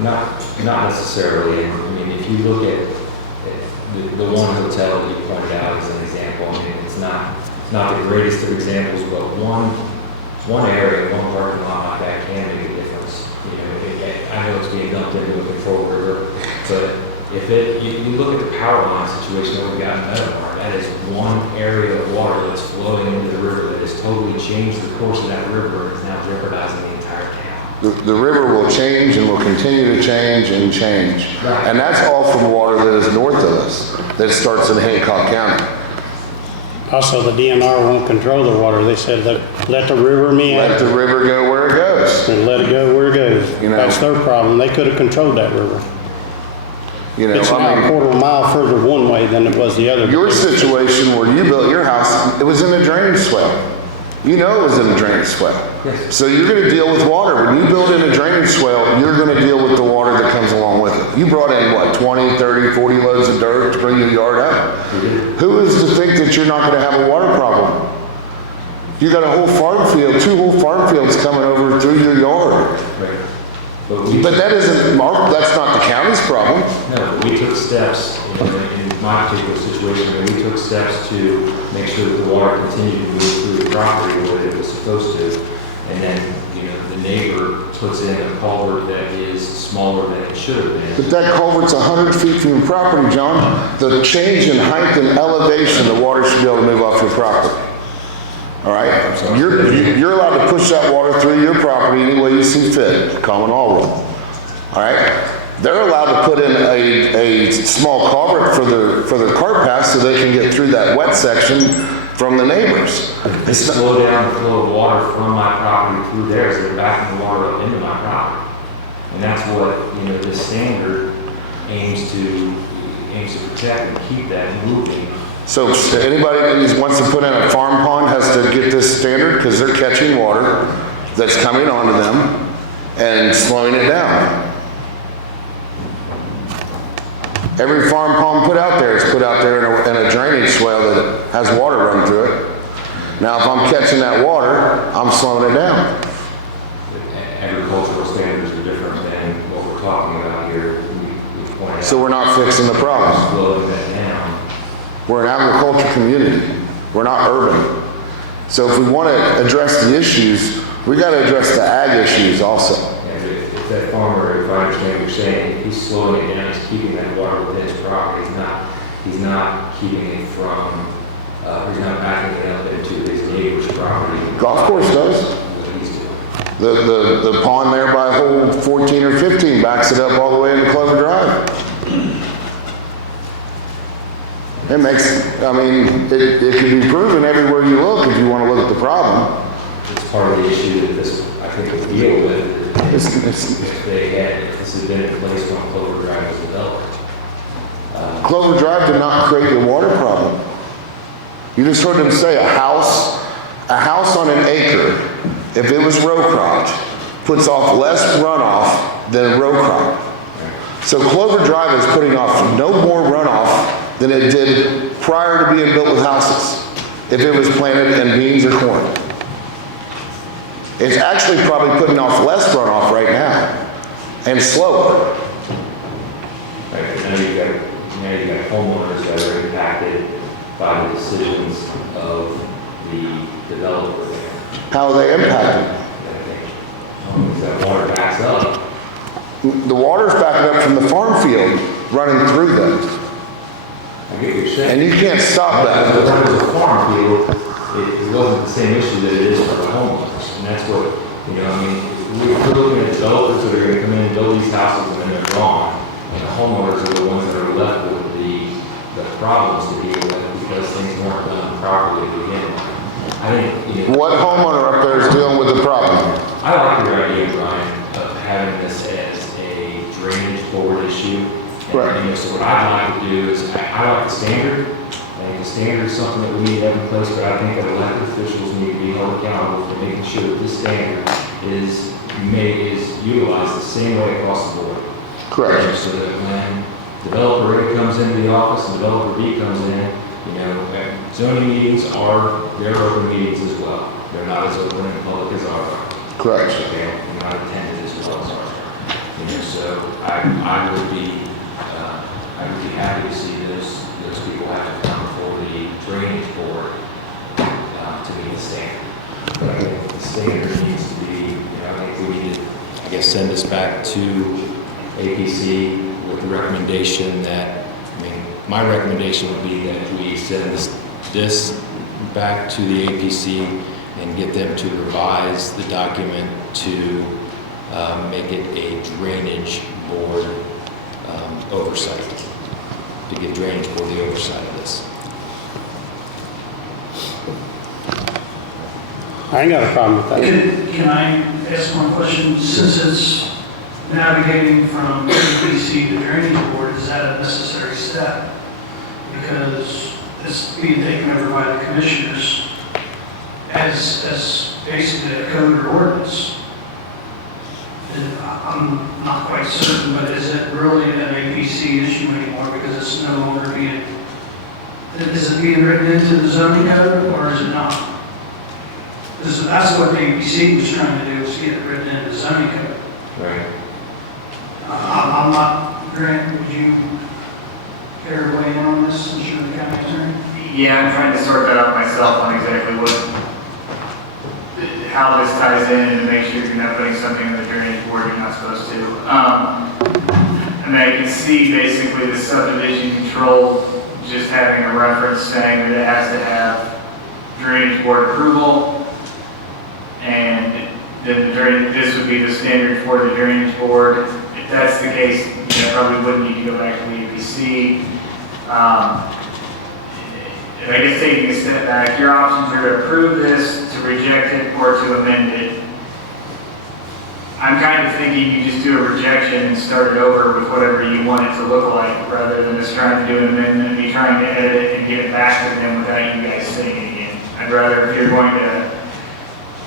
Not necessarily. I mean, if you look at the one hotel that you pointed out as an example, I mean, it's not the greatest of examples, but one area, one parking lot like that can make a difference. You know, I know it's being dumped into a controlled river, but if you look at the power line situation that we've got in Meadowmark, that is one area of water that's flowing into the river that has totally changed the course of that river and is now jeopardizing the entire town. The river will change and will continue to change and change. Right. And that's all from water that is north of us, that starts in Hancock County. Also, the DNR won't control the water. They said, let the river meander. Let the river go where it goes. And let it go where it goes. You know, that's their problem. They could have controlled that river. You know, it's now a quarter of a mile further one way than it was the other. Your situation where you built your house, it was in a drainage swell. You know it was in a drainage swell. Yes. So you're going to deal with water. When you build in a drainage swell, you're going to deal with the water that comes along with it. You brought in, what, 20, 30, 40 loads of dirt to bring your yard up? Who is to think that you're not going to have a water problem? You got a whole farm field, 2 whole farm fields coming over through your yard. Right. But that isn't, that's not the county's problem. No, but we took steps in my particular situation, we took steps to make sure that the water continued to move through the property the way that it was supposed to. And then, you know, the neighbor puts in a culvert that is smaller than it should have been. But that culvert's 100 feet from your property, John. The change in height and elevation, the water should be able to move off your property. All right? You're allowed to push that water through your property any way you see fit, common law rule. All right? They're allowed to put in a small culvert for the cart path so they can get through that wet section from the neighbors. It's slow down the flow of water from my property through there, so they're backing the water up into my property. And that's what, you know, this standard aims to protect and keep that moving. So anybody that wants to put in a farm because they're catching water that's coming onto them and slowing it down. Every farm pump put out there is put out there in a drainage swale that has water run through it. Now, if I'm catching that water, I'm slowing it down. Agricultural standards are different than what we're talking about here. We point out So we're not fixing the problem. slowing that down. We're an agriculture community. We're not urban. So if we want to address the issues, we got to address the ag issues also. And if that farmer, if I understand what you're saying, he's slowing it down, he's keeping that water within his property. He's not keeping it from, he's not backing it up into his neighbor's property. Golf course does. What he's doing. The pond there by hole 14 or 15 backs it up all the way into Clover Drive. It makes, I mean, it can be proven everywhere you look if you want to look at the problem. It's part of the issue that this, I think, will deal with. If this had been in place when Clover Drive was developed. Clover Drive did not create the water problem. You just heard them say a house on an acre, if it was row cropped, puts off less runoff than a row crop. So Clover Drive is putting off no more runoff than it did prior to being built with houses, if it was planted in beans or corn. It's actually probably putting off less runoff right now, and slower. Right, now you've got homeowners that are impacted by the decisions of the developer there. How are they impacted? That water backs up. The water's backing up from the farm field, running through them. I get what you're saying. And you can't stop that. But when it was a farm field, it wasn't the same issue that it is for the homeowners. And that's what, I mean, we're looking at developers that are going to come in and build these houses and then they're gone. And the homeowners are the ones that are left with the problems to deal with because things weren't done properly to begin with. What homeowner up there is dealing with the problem? I like your idea, Brian, of having this as a drainage board issue. Right. So what I'd like to do is, I like the standard. I think the standard is something that we need to have in place, but I think that elected officials need to be held accountable for making sure that this standard is utilized the same way across the board. Correct. So that when developer A comes into the office and developer B comes in, zoning meetings they're open meetings as well. They're not as open and public as ours are. Correct. They're not attended as well as ours are. So I would be happy to see those people have to come before the drainage board to meet the standard. But I think the standard needs to be, I think we need to, send this back to APC with the recommendation that, my recommendation would be that we send this back to the APC and get them to revise the document to make it a drainage board oversight, to give drainage board the oversight of this. I ain't got a problem with that. Can I ask one question? Since it's navigating from APC to drainage board, is that a necessary step? Because it's being taken over by the commissioners as basically a code or ordinance. And I'm not quite certain, but is it really an APC issue anymore because it's no longer being, is it being written into the zoning code or is it not? Because that's what the APC was trying to do, is get it written into the zoning code. Right. I'm not, Grant, would you care to weigh in on this since you're the county attorney? Yeah, I'm trying to sort that out myself on exactly how this ties in and to make sure you're not putting something on the drainage board you're not supposed to. I can see basically the subdivision control just having a reference saying that it has to have drainage board approval, and then this would be the standard for the drainage board. If that's the case, probably wouldn't need to go back to the APC. And I guess taking a step back, your options are to approve this, to reject it, or to amend it. I'm kind of thinking you just do a rejection and start it over with whatever you want it to look like, rather than just trying to do an amendment and be trying to edit it and get it back to them without you guys saying it again. I'd rather, if you're going to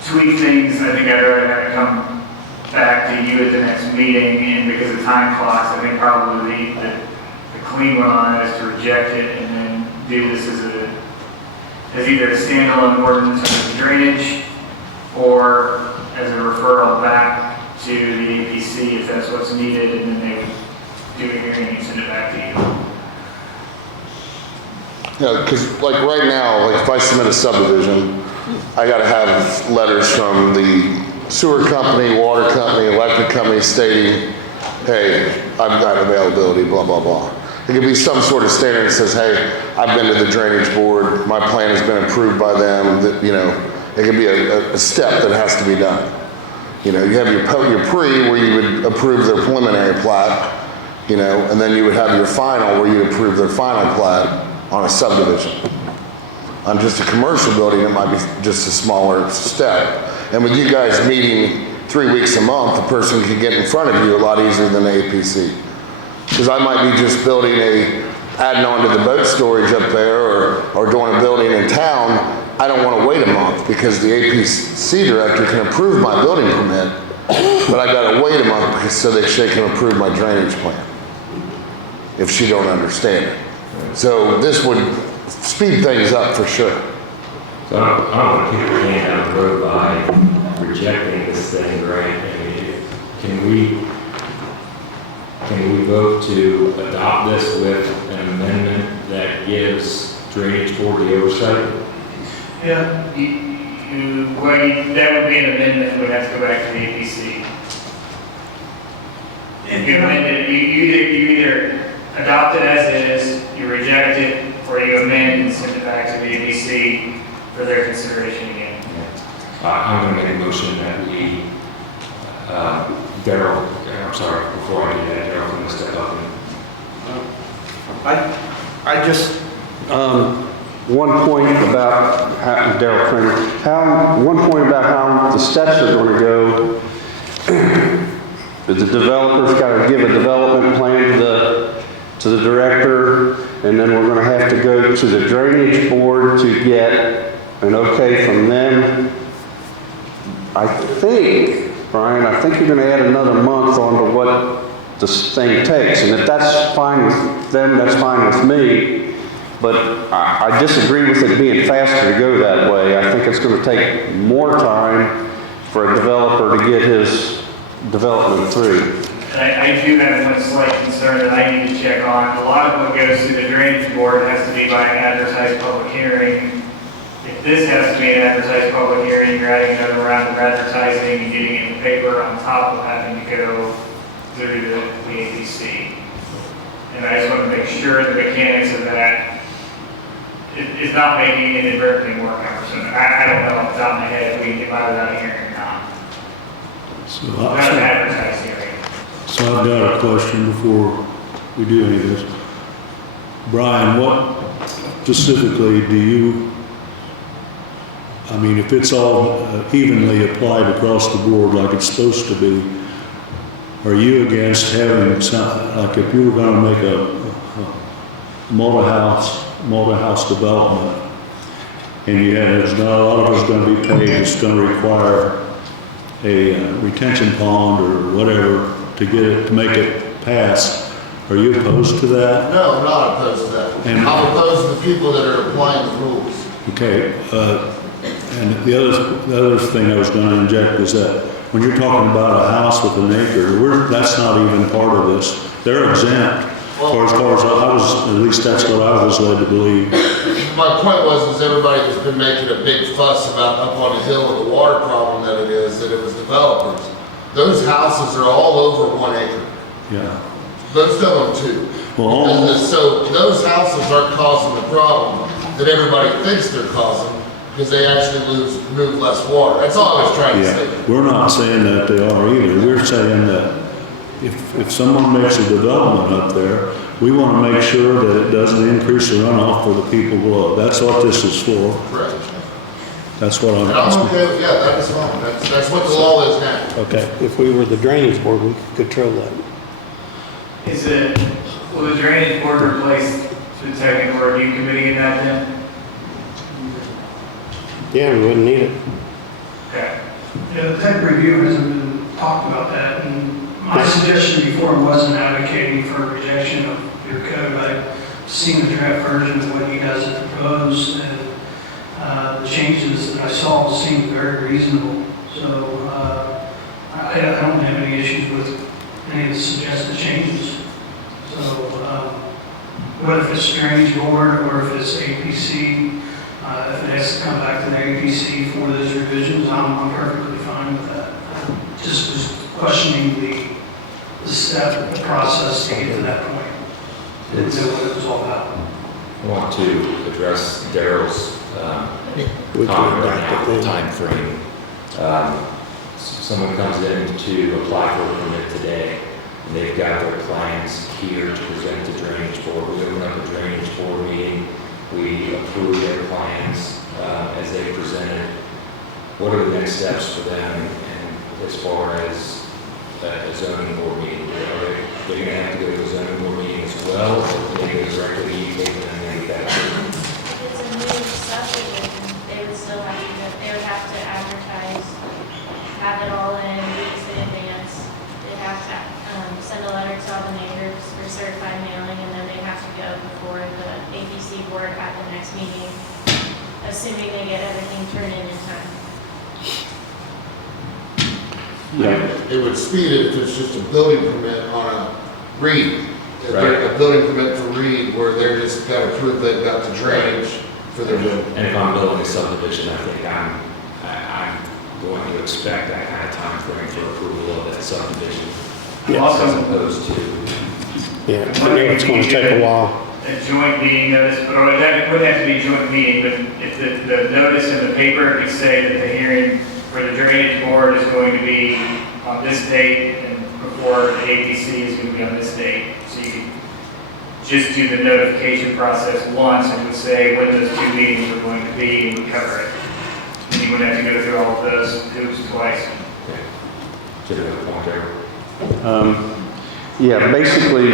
tweak things, I think I'd rather have it come back to you at the next meeting, and because of time clocks, I think probably the clean one on it is to reject it and then do this as either a standalone ordinance for drainage or as a referral back to the APC if that's what's needed, and then they would do a hearing and send it back to you. Yeah, because like right now, like if I submit a subdivision, I gotta have letters from the sewer company, water company, electric company stating, hey, I've got availability, blah, blah, blah. It could be some sort of standard that says, hey, I've been to the drainage board, my plan has been approved by them, that, you know, it could be a step that has to be done. You know, you have your pre where you would approve their preliminary plat, you know, and then you would have your final where you approve their final plat on a subdivision. On just a commercial building, it might be just a smaller step. And with you guys meeting 3 weeks a month, the person can get in front of you a lot easier than the APC. Because I might be just adding on to the boat storage up there or doing a building in town. I don't want to wait a month because the APC director can approve my building permit, but I got to wait a month because so that she can approve my drainage plan if she don't understand it. So this would speed things up for sure. So I don't want to kick the can down the road by rejecting this thing, right? I mean, can we vote to adopt this with an amendment that gives drainage board the oversight? Yeah. That would be an amendment that would have to go back to the APC. If you amend it, you either adopt it as is, you reject it, or you amend and send it back to the APC for their consideration again. I'm going to make a motion that we, Daryl, I'm sorry, before I do that, Daryl, I'm going to step up and I just, one point about Daryl Kramer, one point about how the steps are going to go. The developer's got to give a development plan to the director, and then we're going to have to go to the drainage board to get an okay from them. I think, Brian, you're going to add another month onto what this thing takes, and if that's fine with them, that's fine with me. But I disagree with it being faster to go that way. I think it's going to take more time for a developer to get his development through. I do have one slight concern that I need to check on. A lot of what goes through the drainage board has to be by an advertised public hearing. If this has to be an advertised public hearing, you're adding another round of advertising and getting it in the paper on top of having to go through the APC. And I just want to make sure the mechanics of that is not making it inadvertently more cumbersome. I don't know off the top of my head if we can get by without a hearing or not. Without an advertised hearing. So I've got a question before we do any of this. Brian, what specifically do you, I mean, if it's all evenly applied across the board like it's supposed to be, are you against having some, like if you were going to make a multi-house development and you had, there's not a lot of it's going to be paid, it's going to require a retention pond or whatever to get it, to make it pass. Are you opposed to that? No, I'm not opposed to that. And- I'm opposed to the people that are applying the rules. Okay, and the other thing I was going to inject is that when you're talking about a house with an acre, that's not even part of this. They're exempt. As far as I was, at least that's what I was led to believe. My point was everybody has been making a big fuss about up on the hill of the water problem that it is, that it was developers. Those houses are all over 1 acre. Yeah. Most of them too. Well, So those houses aren't causing the problem that everybody thinks they're causing because they actually move less water. That's all I was trying to say. we're not saying that they are either. We're saying that if someone makes a development up there, we want to make sure that it doesn't increase the runoff for the people below. That's what this is for. Correct. That's what I'm And I'm asking. okay with, yeah, that is fine. That's what the law is now. Okay, if we were the drainage board, we could control that. Will the drainage board replace the technical review committee in that then? Yeah, we wouldn't need it. Okay. Yeah, the tech review hasn't been talked about that, and my suggestion before wasn't advocating for rejection of your code. I've seen the draft version of what you guys have proposed, and the changes that I saw seemed very reasonable. So I don't have any issues with any of the suggested changes. So whether if it's strange board or if it's APC, if it has to come back to the APC for those revisions, I'm perfectly fine with that. Just was questioning the step, the process to get to that point. Didn't know what it was all about. I want to address Daryl's comment time frame. Someone comes in to apply for a permit today, and they've got their plans here to present to drainage board. We open up a drainage board meeting. We approve their plans as they presented. What are the next steps for them, and as far as a zoning board meeting? Are they going to have to go to a zoning board meeting as well, or can they go directly to you and then manufacture? If it's a new subdivision, they would still have to, they would have to advertise, have it all in weeks in advance. They'd have to send a letter to all the neighbors for certified mailing, and then they have to go before the APC board at the next meeting, assuming they get everything turned in time. It would speed it if it's just a building permit on a read. If they're a building permit for read where they're just got to prove they've got the drainage for their building. And if I'm building a subdivision, I think I'm going to expect that kind of time frame for approval of that subdivision. Also, as opposed to. Yeah, I know it's going to take a while. a joint meeting notice, but it wouldn't have to be a joint meeting, but if the notice in the paper could say that the hearing for the drainage board is going to be on this date and before the APC is going to be on this date. So you could just do the notification process once and would say when those two meetings are going to be and would cover it. And you wouldn't have to go through all of those hoops twice. Yeah, basically,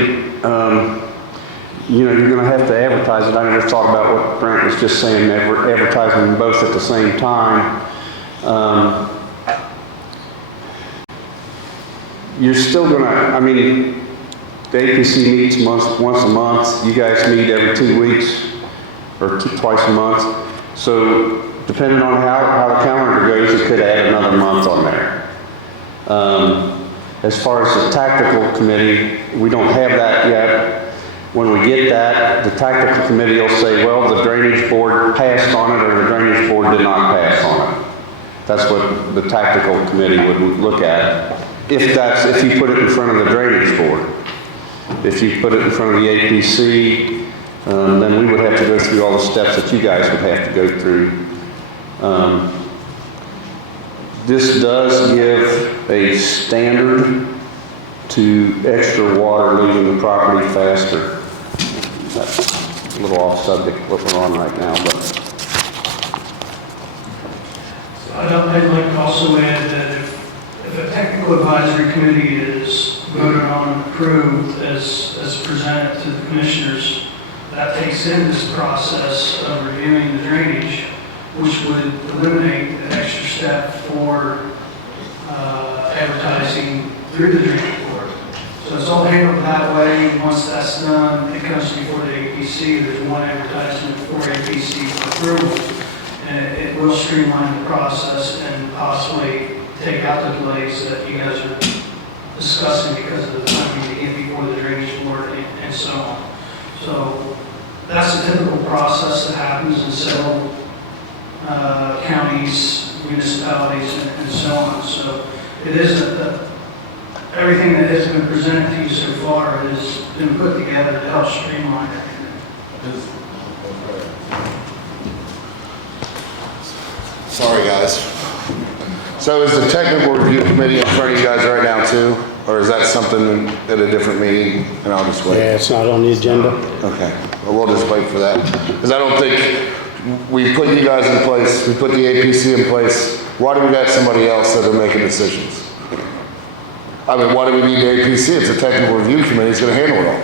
you're going to have to advertise it. I never thought about what Brent was just saying, advertising them both at the same time. You're still going to, the APC meets once a month. You guys meet every 2 weeks or twice a month. So depending on how the calendar goes, it could add another month on there. As far as the tactical committee, we don't have that yet. When we get that, the tactical committee will say, well, the drainage board passed on it or the drainage board did not pass on it. That's what the tactical committee would look at. If you put it in front of the drainage board. If you put it in front of the APC, then we would have to go through all the steps that you guys would have to go through. This does give a standard to extra water leaving the property faster. That's a little off subject what we're on right now, but. I'd like to also add that if a technical advisory committee is voted on and approved as presented to the commissioners, that takes in this process of reviewing the drainage, which would eliminate an extra step for advertising through the drainage board. So it's all handled that way. Once that's done, it comes before the APC. There's one advertisement for APC for approval. And it will streamline the process and possibly take out the delays that you guys are discussing because of the time to get before the drainage board and so on. So that's a typical process that happens in several counties, municipalities, and so on. So it is everything that has been presented to you so far has been put together to help streamline everything. Sorry, guys. So is the technical review committee in front of you guys right now too? Or is that something at a different meeting and I'll just wait? Yeah, it's not on the agenda. Okay, well, we'll just wait for that. Because I don't think, we put you guys in place, we put the APC in place. Why do we got somebody else that are making decisions? Why do we need the APC? It's a technical review committee, it's gonna handle it all.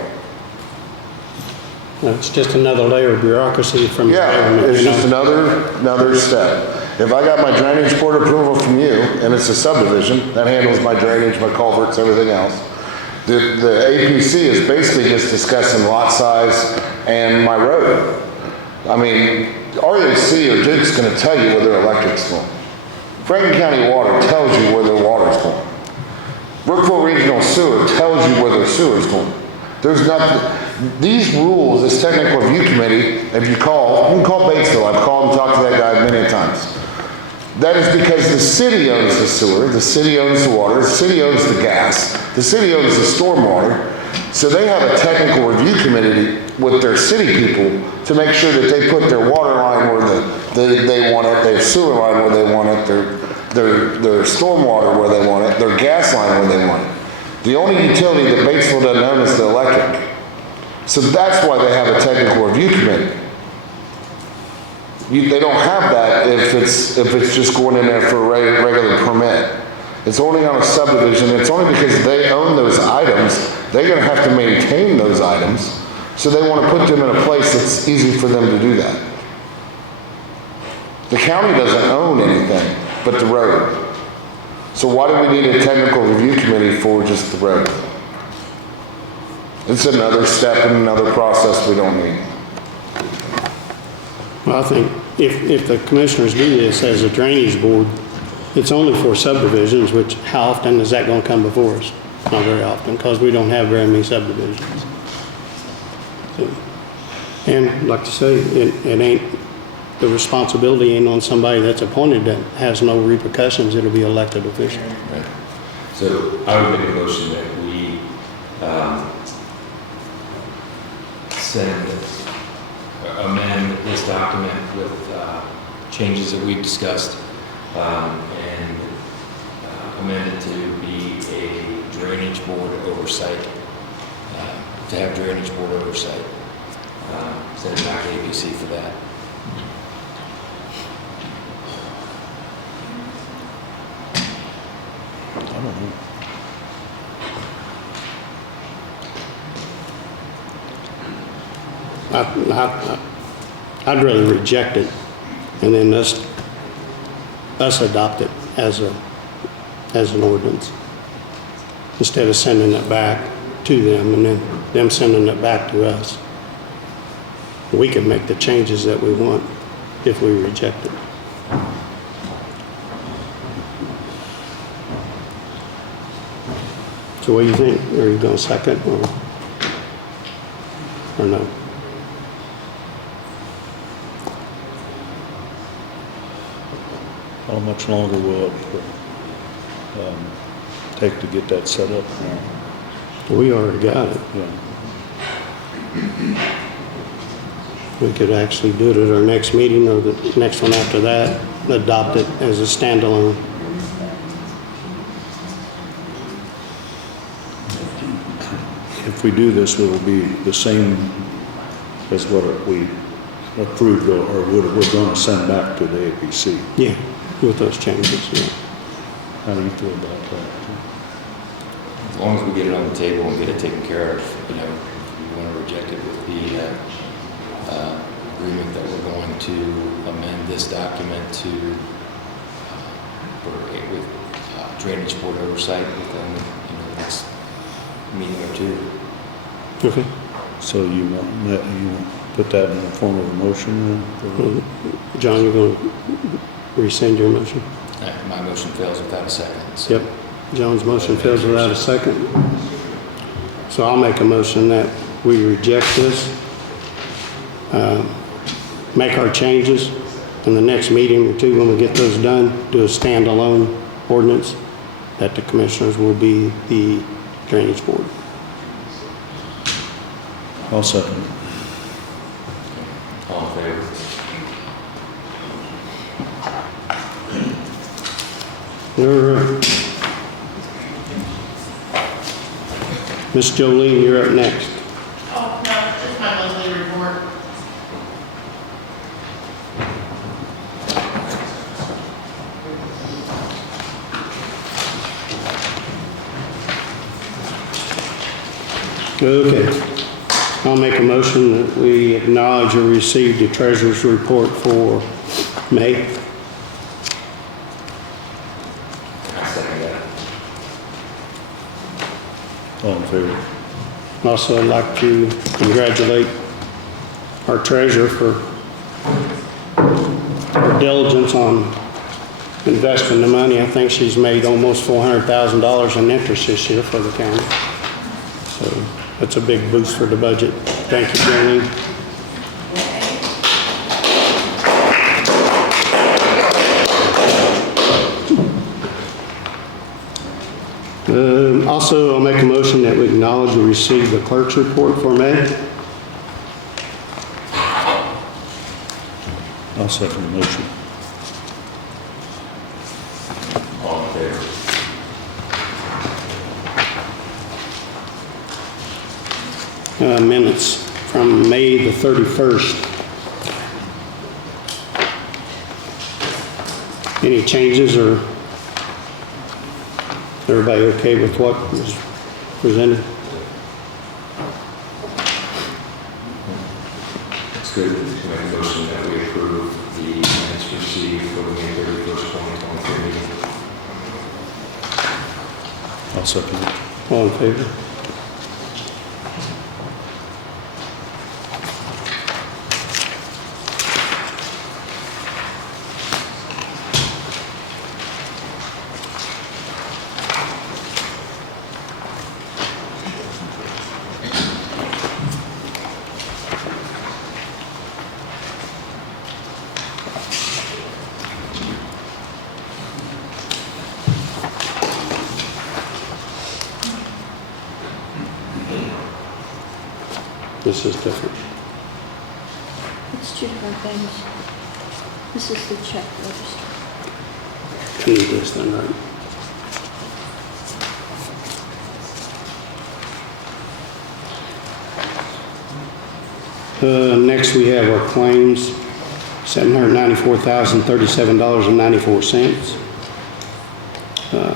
No, it's just another layer of bureaucracy from the government. Yeah, it's just another step. If I got my drainage board approval from you, and it's a subdivision, that handles my drainage, my culverts, everything else. The APC is basically just discussing lot size and my road. I mean, REC or Duke's gonna tell you where their electric's going. Franklin County Water tells you where their water's going. Brookville Regional Sewer tells you where their sewer's going. There's nothing, these rules, this technical review committee, if you can call Batesville, I've called and talked to that guy many times. That is because the city owns the sewer, the city owns the water, the city owns the gas, the city owns the stormwater. So they have a technical review committee with their city people to make sure that they put their water line where they want it, their sewer line where they want it, their stormwater where they want it, their gas line where they want it. The only utility that Batesville doesn't own is the electric. So that's why they have a technical review committee. They don't have that if it's just going in there for a regular permit. It's only on a subdivision. It's only because they own those items. They're going to have to maintain those items. So they want to put them in a place that's easy for them to do that. The county doesn't own anything but the road. So why do we need a technical review committee for just the road? It's another step in another process we don't need. Well, I think if the commissioners do this as a drainage board, it's only for subdivisions, which how often is that going to come before us? Not very often, because we don't have very many subdivisions. So, and like to say, it ain't, the responsibility ain't on somebody that's appointed that has no repercussions. It'll be elected official. Right. So I would make a motion that we amend this document with changes that we've discussed and amend it to be a drainage board oversight, to have drainage board oversight. Send it back to ABC for that. I don't know. I'd rather reject it and then us adopt it as an ordinance instead of sending it back to them and then them sending it back to us. We can make the changes that we want if we reject it. So what do you think? Are you going to second or no? How much longer will it take to get that set up? We already got it. Yeah. We could actually do it at our next meeting or the next one after that, adopt it as a standalone. If we do this, it'll be the same as what we approved or we're going to send back to the APC. Yeah, with those changes, yeah. How do you feel about that? As long as we get it on the table and get it taken care of, you know, if we want to reject it with the agreement that we're going to amend this document to with drainage board oversight within the next meeting or two. Okay. So you want that, you put that in the form of a motion then? John, you're going to rescind your motion? My motion fails without a second. So. Yep. John's motion fails without a second. So I'll make a motion that we reject this, make our changes, in the next meeting or two when we get those done, do a standalone ordinance that the commissioners will be the drainage board. I'll second it. All in favor? All right. Miss Jolene, you're up next. Oh, no, it's my monthly report. Okay. I'll make a motion that we acknowledge or receive the treasurer's report for May. All in favor? Also, I'd like to congratulate our treasurer for her diligence on investing the money. I think she's made almost $400,000 in interest this year for the county. So that's a big boost for the budget. Thank you, Jolene. Also, I'll make a motion that we acknowledge we received the clerk's report for May. I'll second the motion. All in favor? Minutes from May the 31st. Any changes, or everybody okay with what was presented? That's good. Make a motion that we approve the minutes received for the May 31st, 2023 meeting. I'll second it. All in favor? This is different. It's two different things. This is the check register. I need this then, right? Next, we have our claims, $794,037.94.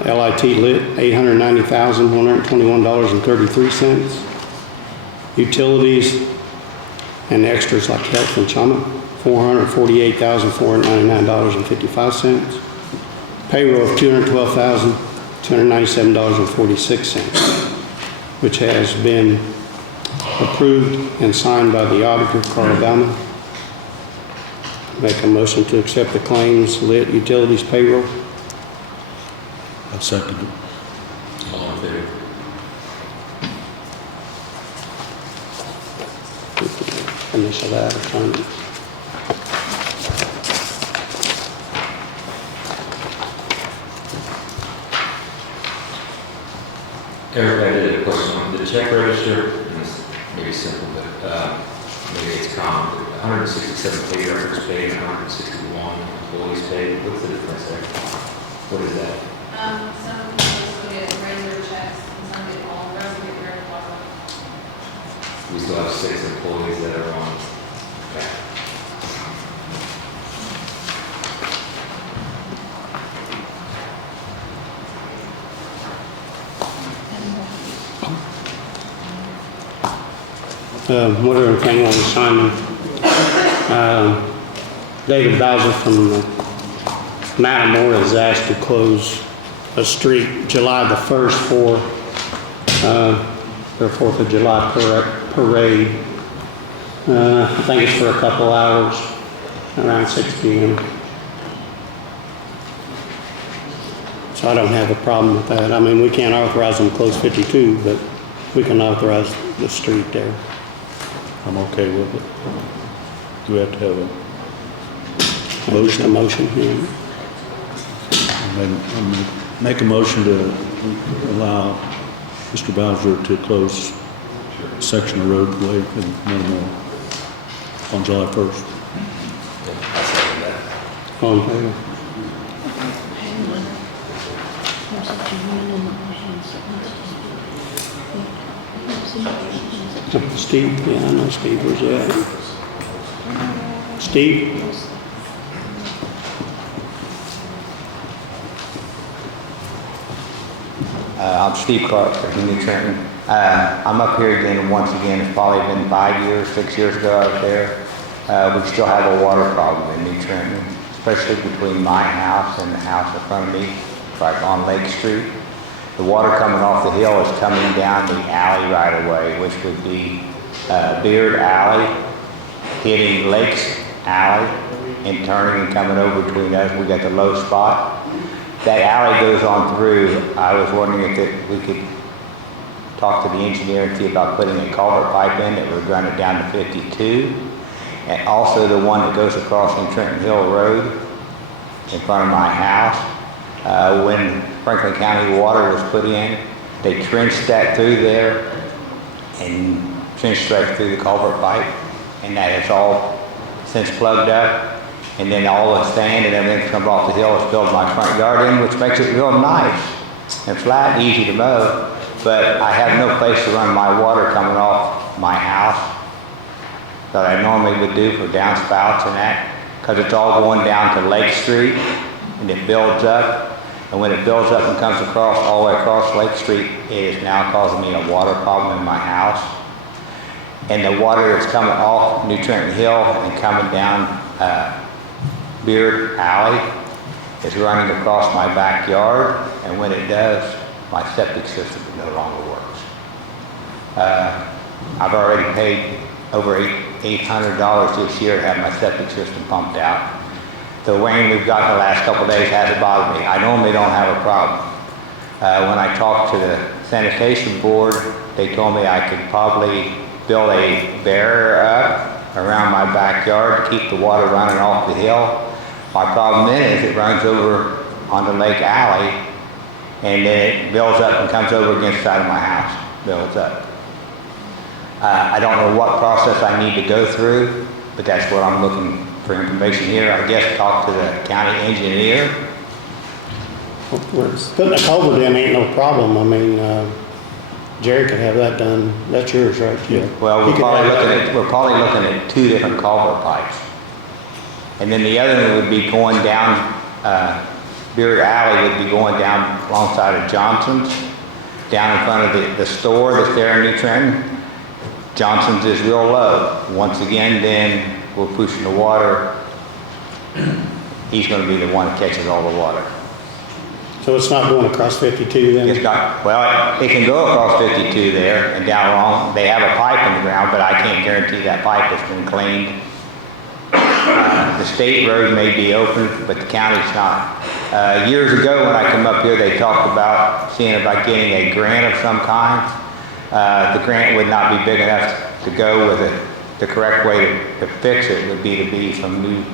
LIT lit, $890,121.33. Utilities and extras like health and trauma, $448,499.55. Payroll of $212,297.46, which has been approved and signed by the auditor, Carl Baumann. Make a motion to accept the claims, lit, utilities, payroll. I'll second it. All in favor? Initial that or sign it. Eric, I did a question on the check register, and this may be simple, but maybe it's common. 167 pay records paid, 161 employees paid. What's the difference there? What is that? Some people get regular checks, and some get all, the rest get very low. We still have 6 employees that are on. Okay. One other thing on Simon, David Bowser from Mattamore has asked to close a street July the 1st for their 4th of July parade. I think it's for a couple hours, around 6 p.m. So I don't have a problem with that. I mean, we can't authorize them to close 52, but we can authorize the street there. I'm okay with it. Do we have to have a Motion? A motion, yeah. make a motion to allow Mr. Bowser to close a section of roadway in Mattamore on July 1st. I second that. All in favor? There's a gentleman in the audience that wants to speak. Steve, yeah, I know Steve, where's he at? Steve? I'm Steve Clark from New Trenton. I'm up here again, once again, it's probably been 5 years, 6 years ago I was there. We still have a water problem in New Trenton, especially between my house and the house in front of me, like on Lake Street. The water coming off the hill is coming down the alley right away, which would be Beard Alley, hitting Lakes Alley, and turning and coming over between us. We got the low spot. That alley goes on through. I was wondering if we could talk to the engineer and see about putting a culvert pipe in that would run it down to 52. And also the one that goes across from Trenton Hill Road in front of my house. When Franklin County Water was put in, they trenched that through there and trenched right through the culvert pipe. And that has all since plugged up. And then all the sand and everything comes off the hill is filled my front yard in, which makes it real nice and flat, easy to mow. But I have no place to run my water coming off my house that I normally would do for downspouts and that, because it's all going down to Lake Street and it builds up. And when it builds up and comes across, all the way across Lake Street, it is now causing me a water problem in my house. And the water that's coming off New Trenton Hill and coming down Beard Alley is running across my backyard, and when it does, my septic system no longer works. I've already paid over $800 this year to have my septic system pumped out. The rain we've got in the last couple of days hasn't bothered me. I normally don't have a problem. When I talked to the sanitation board, they told me I could probably build a barrier up around my backyard to keep the water running off the hill. My problem then is it runs over onto Lake Alley, and then it builds up and comes over against the side of my house, builds up. I don't know what process I need to go through, but that's what I'm looking for information here. I guess talk to the county engineer. Putting a culvert in ain't no problem. I mean, Jerry could have that done. That's yours, right? Yeah. Well, we're probably looking at 2 different culvert pipes. And then the other one would be going down, Beard Alley would be going down alongside of Johnson's, down in front of the store that's there in New Trenton. Johnson's is real low. Once again, then we're pushing the water. He's going to be the one that catches all the water. So it's not going across 52 then? It's not, well, it can go across 52 there and down along. They have a pipe in the ground, but I can't guarantee that pipe has been cleaned. The state road may be open, but the county's not. Years ago when I come up here, they talked about seeing about getting a grant of some kind. The grant would not be big enough to go with it. The correct way to fix it would be from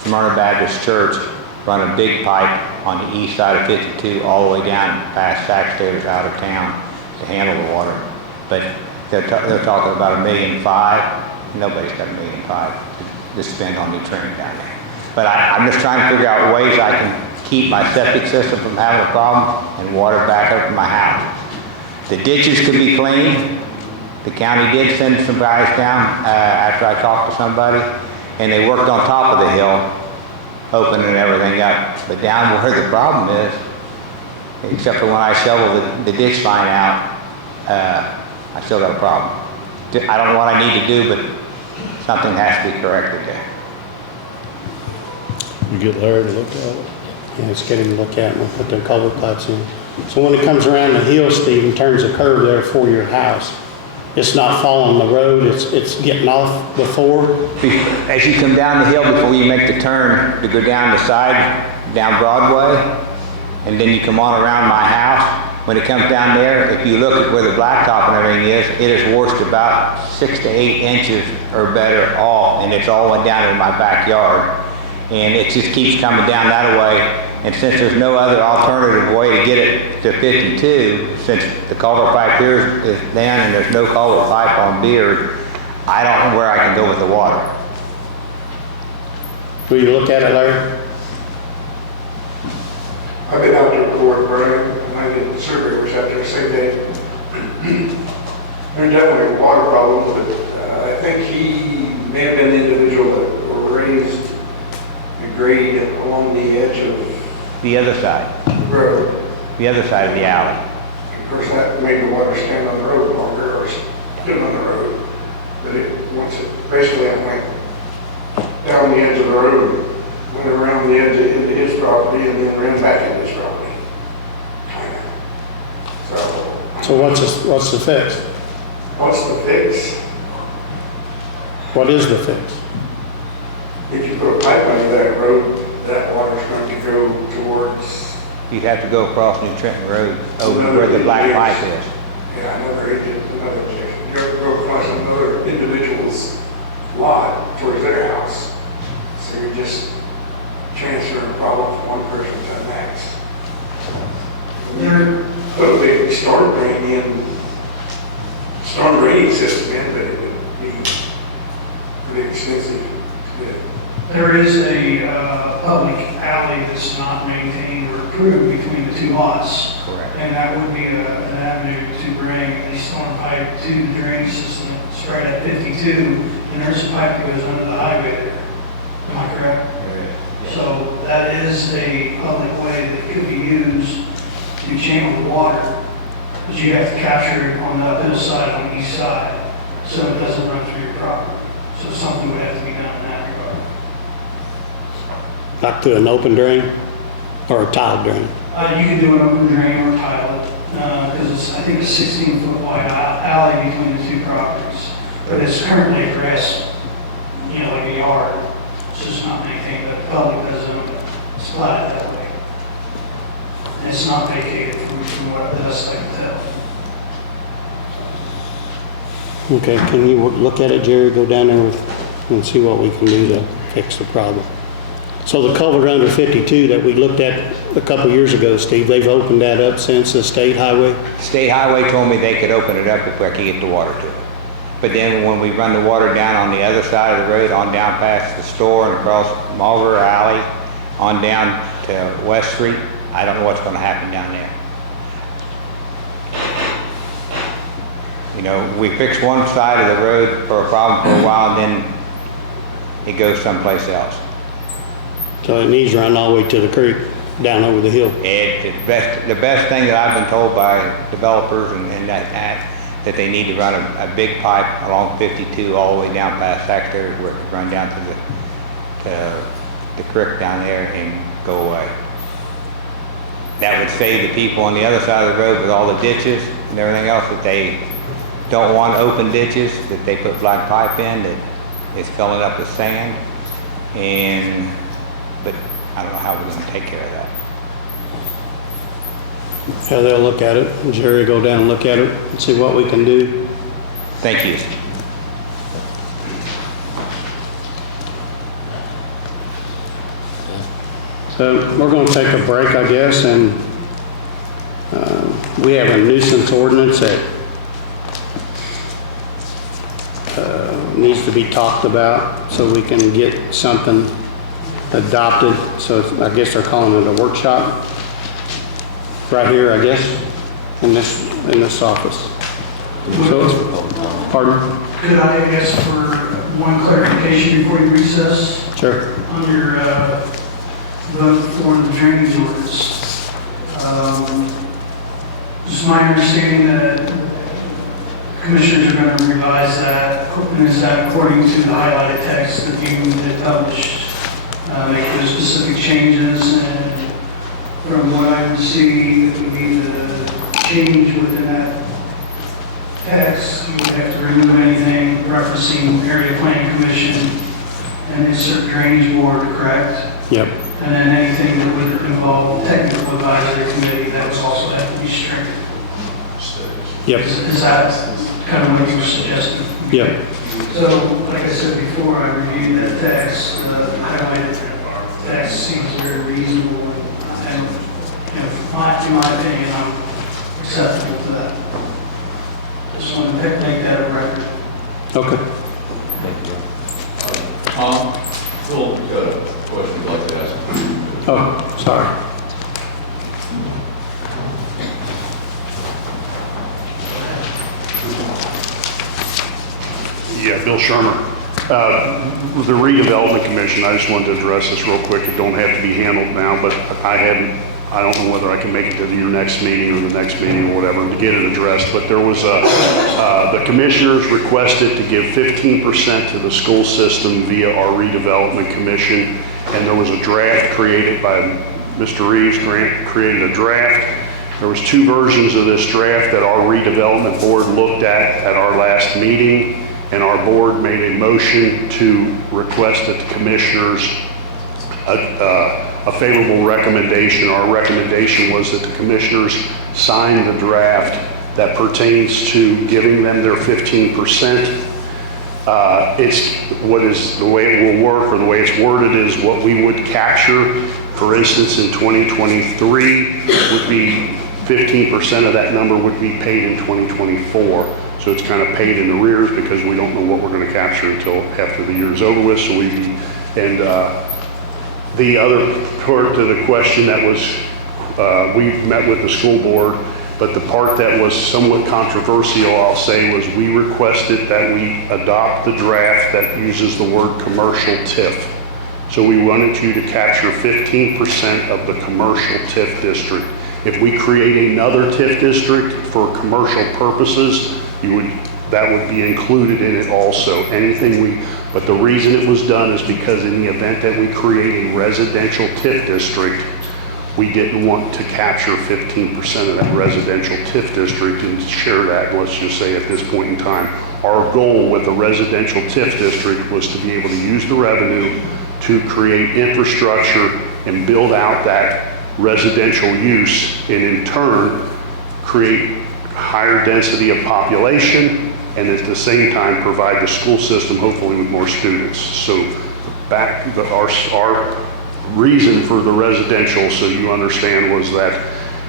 Smyrna Baptist Church, run a big pipe on the east side of 52 all the way down past Sac Staters out of town to handle the water. But they're talking about $1.5 million. Nobody's got $1.5 million to spend on New Trenton down there. But I'm just trying to figure out ways I can keep my septic system from having a problem and water back up in my house. The ditches could be cleaned. The county did send some guys down after I talked to somebody, and they worked on top of the hill, opening everything up. But down where the problem is, except for when I shovel the ditch line out, I still got a problem. I don't know what I need to do, but something has to be corrected there. You get Larry to look at it? Yeah, it's getting to look at and we'll put the culvert pipes in. So when it comes around the hill, Steve, and turns a curve there for your house, it's not following the road, it's getting off before? As you come down the hill before you make the turn to go down the side, down Broadway, and then you come on around my house, when it comes down there, if you look at where the blacktop and everything is, it is washed about 6 to 8 inches or better off, and it's all went down in my backyard. And it just keeps coming down that way. And since there's no other alternative way to get it to 52, since the culvert pipe here is down and there's no culvert pipe on Beard, I don't know where I can go with the water. Will you look at it, Larry? I've been out there before, Brian, and I did the survey, was out there the same day. There's definitely a water problem, but I think he may have been the individual that raised the grade along the edge of The other side. the road. The other side of the alley. Of course, that made the water stand on the road longer, or stood on the road. But once it basically went down the edge of the road, went around the edge into his property, and then ran back into his property. So what's the fix? What's the fix? What is the fix? If you put a pipe under that road, that water's going to go towards. You'd have to go across New Trenton Road over where the black pipe is. Yeah, I never heard another objection. You have to go across another individual's lot towards their house. So you're just transferring the problem from one person to the next. Put a big storm drain system in, but it would be pretty expensive to do. There is a public alley that's not maintained or approved between the two lots. Correct. And that would be an avenue to bring a storm pipe to the drainage system. It's right at 52, and there's a pipe that goes under the highway there. Am I correct? So that is a public way that could be used to channel the water, but you have to capture it on the uphill side, on the east side, so it doesn't run through your property. So something would have to be done in that regard. Like through an open drain or a tile drain? You can do an open drain or tile it, because it's, I think, a 16-foot wide alley between the two properties. But it's currently a grass, like a yard. It's just not maintained, but the public doesn't splat it that way. And it's not vacated from what the best I can tell. Okay, can you look at it, Jerry, go down there and see what we can do to fix the problem? So the culvert under 52 that we looked at a couple years ago, Steve, they've opened that up since the state highway? State Highway told me they could open it up if I could get the water to it. But then when we run the water down on the other side of the road, on down past the store and across Mulver Alley, on down to West Street, I don't know what's going to happen down there. We fix one side of the road for a problem for a while, and then it goes someplace else. So it needs to run all the way to the creek, down over the hill. The best thing that I've been told by developers and that they need to run a big pipe along 52 all the way down past Saxter, where it can run down to the creek down there and go away. That would save the people on the other side of the road with all the ditches and everything else that they don't want open ditches, that they put black pipe in that is filling up with sand. But I don't know how we're going to take care of that. Yeah, they'll look at it. Jerry, go down and look at it and see what we can do. Thank you. So we're going to take a break, I guess, and we have a nuisance ordinance that needs to be talked about so we can get something adopted. So I guess they're calling it a workshop right here, I guess, in this office. So, pardon? Could I ask for one clarification before you recess? Sure. On your vote for the drainage ordinance. It's my understanding that commissioners are going to revise that, and is that according to the highlighted text that you had published, make those specific changes, and from what I can see, it would be the change within that text. You would have to remove anything referencing area planning commission and insert drainage board, correct? Yep. And then anything that would involve technical advisory committee, that would also have to be stricken. Yep. Is that kind of what you were suggesting? Yep. So, like I said before, I reviewed that text, the highlighted text seems very reasonable, and in my opinion, I'm acceptable to that. Just want to make that a record. Okay. Thank you. Phil, got a question I'd like to ask. Oh, sorry. Yeah, Bill Shermer. With the redevelopment commission, I just wanted to address this real quick. It don't have to be handled now, but I don't know whether I can make it to your next meeting or the next meeting or whatever to get it addressed, but there was the commissioners requested to give 15% to the school system via our redevelopment commission, and there was a draft created by Mr. Reeves, created a draft, There was two versions of this draft that our redevelopment board looked at our last meeting, and our board made a motion to request that the commissioners a favorable recommendation. Our recommendation was that the commissioners sign the draft that pertains to giving them their 15%. It's what is the way it will work, or the way it's worded is what we would capture. For instance, in 2023 would be 15% of that number would be paid in 2024. So it's kind of paid in arrears because we don't know what we're going to capture until after the year's over with. So the other part to the question that was, we met with the school board, but the part that was somewhat controversial, I'll say, was we requested that we adopt the draft that uses the word commercial TIF. So we wanted you to capture 15% of the commercial TIF district. If we create another TIF district for commercial purposes, that would be included in it also. But the reason it was done is because in the event that we create a residential TIF district, we didn't want to capture 15% of that residential TIF district and share that, let's just say at this point in time. Our goal with the residential TIF district was to be able to use the revenue to create infrastructure and build out that residential use, and in turn create higher density of population, and at the same time provide the school system hopefully with more students. So our reason for the residential, so you understand, was that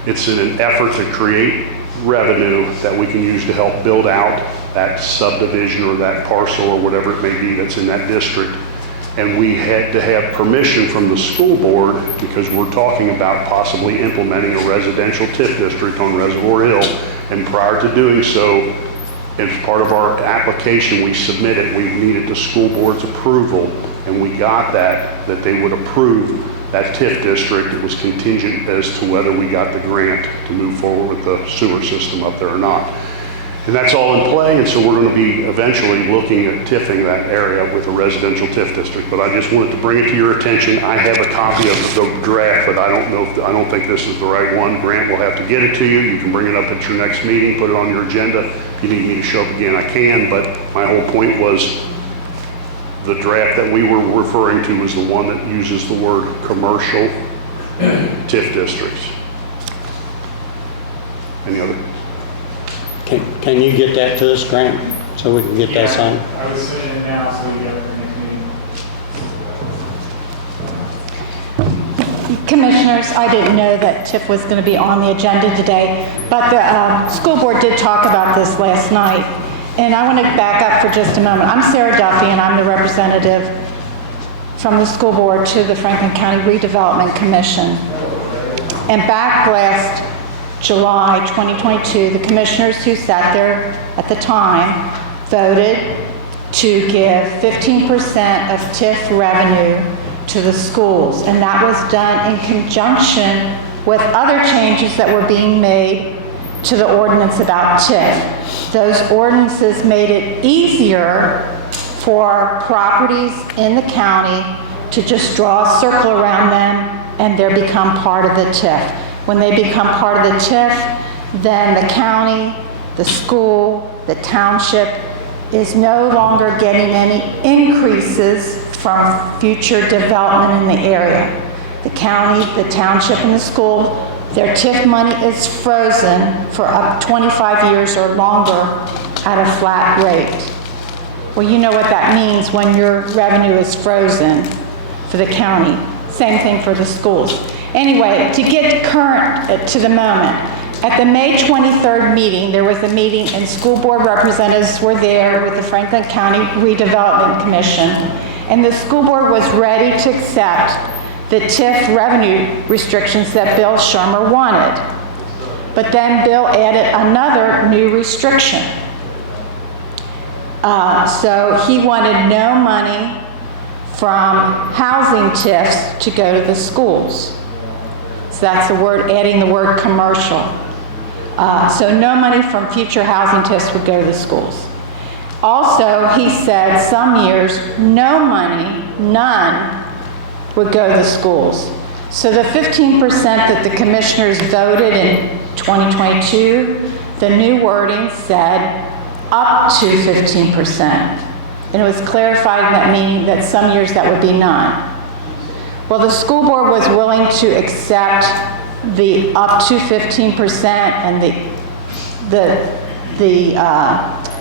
it's in an effort to create revenue that we can use to help build out that subdivision or that parcel or whatever it may be that's in that district. And we had to have permission from the school board because we're talking about possibly implementing a residential TIF district on Reservoir Hill. And prior to doing so, as part of our application we submitted, we needed the school board's approval, and we got that they would approve that TIF district. It was contingent as to whether we got the grant to move forward with the sewer system up there or not. And that's all in play, and so we're going to be eventually looking at TIFing that area with a residential TIF district. But I just wanted to bring it to your attention. I have a copy of the draft, but I don't think this is the right one. Grant will have to get it to you. You can bring it up at your next meeting, put it on your agenda. If you need me to show up again, I can, but my whole point was the draft that we were referring to was the one that uses the word commercial TIF districts. Any other? Can you get that to us, Grant, so we can get that signed? I was sending it now, so we got it for next meeting. Commissioners, I didn't know that TIF was going to be on the agenda today, but the school board did talk about this last night. And I want to back up for just a moment. I'm Sarah Duffy, and I'm the representative from the school board to the Franklin County Redevelopment Commission. And back last July 2022, the commissioners who sat there at the time voted to give 15% of TIF revenue to the schools. And that was done in conjunction with other changes that were being made to the ordinance about TIF. Those ordinances made it easier for properties in the county to just draw a circle around them and they become part of the TIF. When they become part of the TIF, then the county, the school, the township is no longer getting any increases from future development in the area. The county, the township, and the school, their TIF money is frozen for up to 25 years or longer at a flat rate. Well, you know what that means when your revenue is frozen for the county. Same thing for the schools. Anyway, to get current to the moment, at the May 23rd meeting, there was a meeting and school board representatives were there with the Franklin County Redevelopment Commission, and the school board was ready to accept the TIF revenue restrictions that Bill Shermer wanted. But then Bill added another new restriction. So he wanted no money from housing TIFs to go to the schools. So that's the word, adding the word commercial. So no money from future housing TIFs would go to the schools. Also, he said some years, no money, none, would go to the schools. So the 15% that the commissioners voted in 2022, the new wording said up to 15%. And it was clarified in that meeting that some years that would be none. Well, the school board was willing to accept the up to 15% and the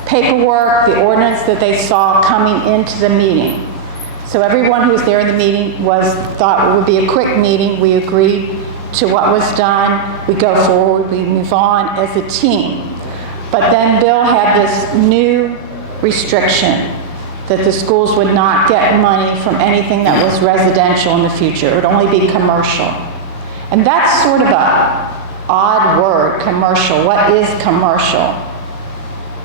paperwork, the ordinance that they saw coming into the meeting. So everyone who was there in the meeting thought it would be a quick meeting. We agreed to what was done. We go forward, we move on as a team. But then Bill had this new restriction that the schools would not get money from anything that was residential in the future. It would only be commercial. And that's sort of an odd word, commercial. What is commercial?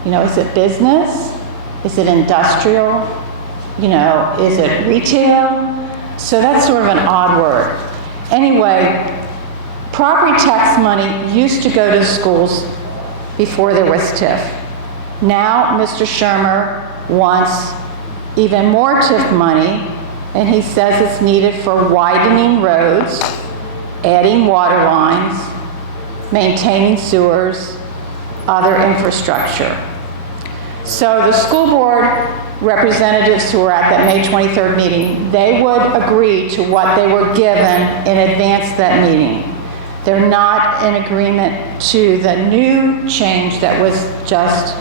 You know, is it business? Is it industrial? You know, is it retail? So that's sort of an odd word. Anyway, property tax money used to go to schools before there was TIF. Now, Mr. Shermer wants even more TIF money, and he says it's needed for widening roads, adding water lines, maintaining sewers, other infrastructure. So the school board representatives who were at that May 23rd meeting, they would agree to what they were given in advance of that meeting. They're not in agreement to the new change that was just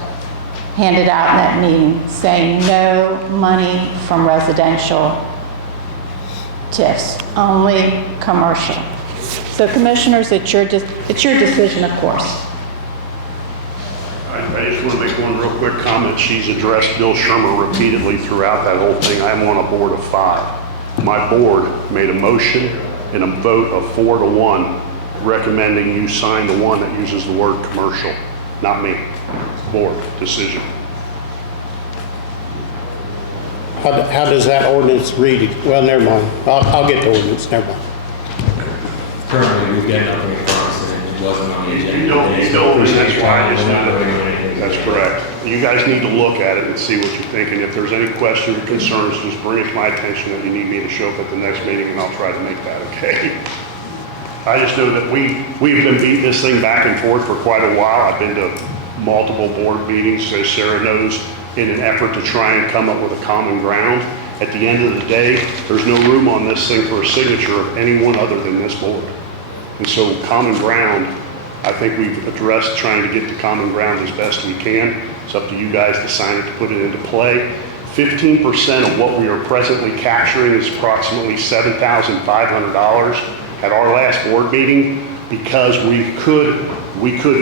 handed out in that meeting, saying no money from residential TIFs, only commercial. So commissioners, it's your decision, of course. I just want to make one real quick comment. She's addressed Bill Shermer repeatedly throughout that whole thing. I'm on a board of 5. My board made a motion and a vote of 4-1 recommending you sign the one that uses the word commercial, not me. Board decision. How does that ordinance read? Well, never mind. I'll get the ordinance, never mind. Currently, we've got nothing in front of us, and it wasn't on the agenda. You don't, that's why I just know. That's correct. You guys need to look at it and see what you think, and if there's any questions or concerns, just bring it to my attention that you need me to show up at the next meeting, and I'll try to make that okay. I just know that we've been beating this thing back and forth for quite a while. I've been to multiple board meetings, as Sarah knows, in an effort to try and come up with a common ground. At the end of the day, there's no room on this thing for a signature of anyone other than this board. And so common ground, I think we've addressed trying to get to common ground as best we can. It's up to you guys to sign it, to put it into play. 15% of what we are presently capturing is approximately $7,500 at our last board meeting, because we could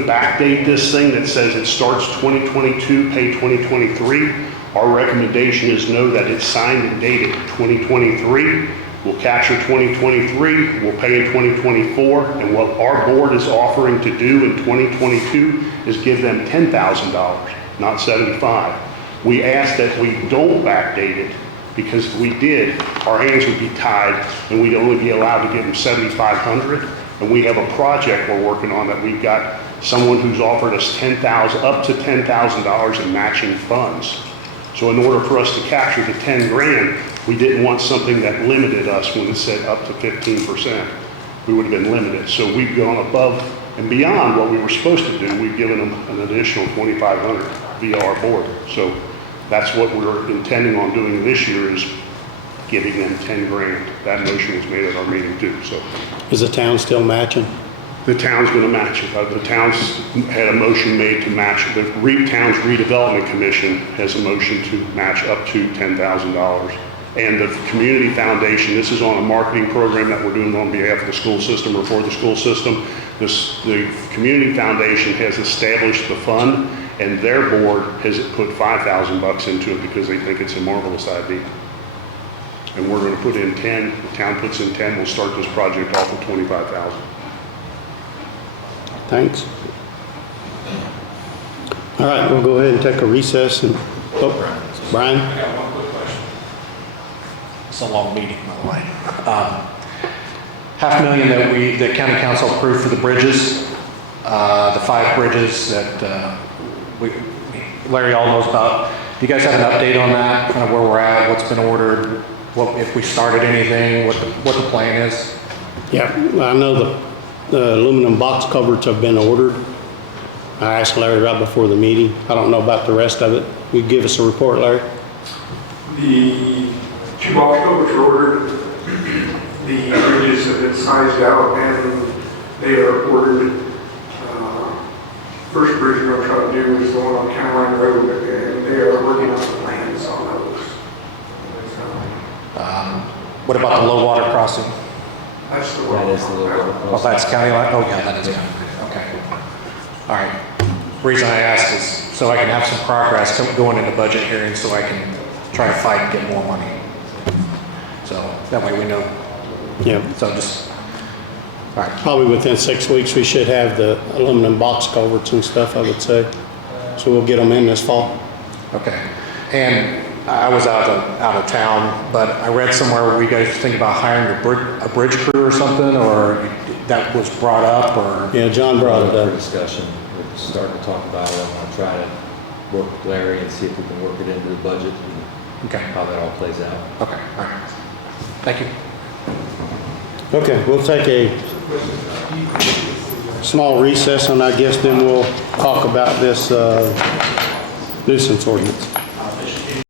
backdate this thing that says it starts 2022, pay 2023. Our recommendation is no, that it's signed and dated 2023. We'll capture 2023, we'll pay in 2024, and what our board is offering to do in 2022 is give them $10,000, not $75,000. We ask that we don't backdate it, because if we did, our hands would be tied and we'd only be allowed to give them $7,500. And we have a project we're working on that we've got someone who's offered us up to $10,000 in matching funds. So in order for us to capture the 10 grand, we didn't want something that limited us when it said up to 15%. We would have been limited. So we've gone above and beyond what we were supposed to do. We've given them an additional $2,500 via our board. So that's what we're intending on doing this year, is giving them 10 grand. That motion was made at our meeting too. So is the town still matching? The town's going to match it. The town's had a motion made to match. The Town's Redevelopment Commission has a motion to match up to $10,000. And the Community Foundation, this is on a marketing program that we're doing on behalf of the school system or for the school system. The Community Foundation has established the fund, and their board has put $5,000 into it because they think it's a marvelous idea. And we're going to put in 10, the town puts in 10, we'll start this project off with $25,000. Thanks. All right, we'll go ahead and take a recess and, Brian? I got one quick question. It's a long meeting, by the way. $500,000 that county council approved for the bridges, the 5 bridges that Larry all knows about. Do you guys have an update on that, kind of where we're at, what's been ordered, if we started anything, what the plan is? Yeah, I know the aluminum box covers have been ordered. I asked Larry right before the meeting. I don't know about the rest of it. Will you give us a report, Larry? The 2 box covers are ordered. The bridges have been sized out and they are ordered. First bridge we're going to try to do is the one on County Line Road, and they are working on the plans on those. What about the low water crossing? That's the one. That is the little. Oh, that's county line? Oh, yeah, that is county line. Okay. All right. Reason I asked is so I can have some progress going into budget hearings so I can try to fight and get more money. So that way we know. Yeah. So just, all right. Probably within 6 weeks, we should have the aluminum box culverts and stuff, I would say. So we'll get them in this fall. Okay. And I was out of town, but I read somewhere where you guys think about hiring a bridge crew or something, or that was brought up, or? Yeah, John brought it For up. discussion, we're starting to talk about it. I'll try to work with Larry and see if we can work it into the budget and how that all plays out. Okay, all right. Thank you. Okay, we'll take a small recess, and I guess then we'll talk about this nuisance ordinance.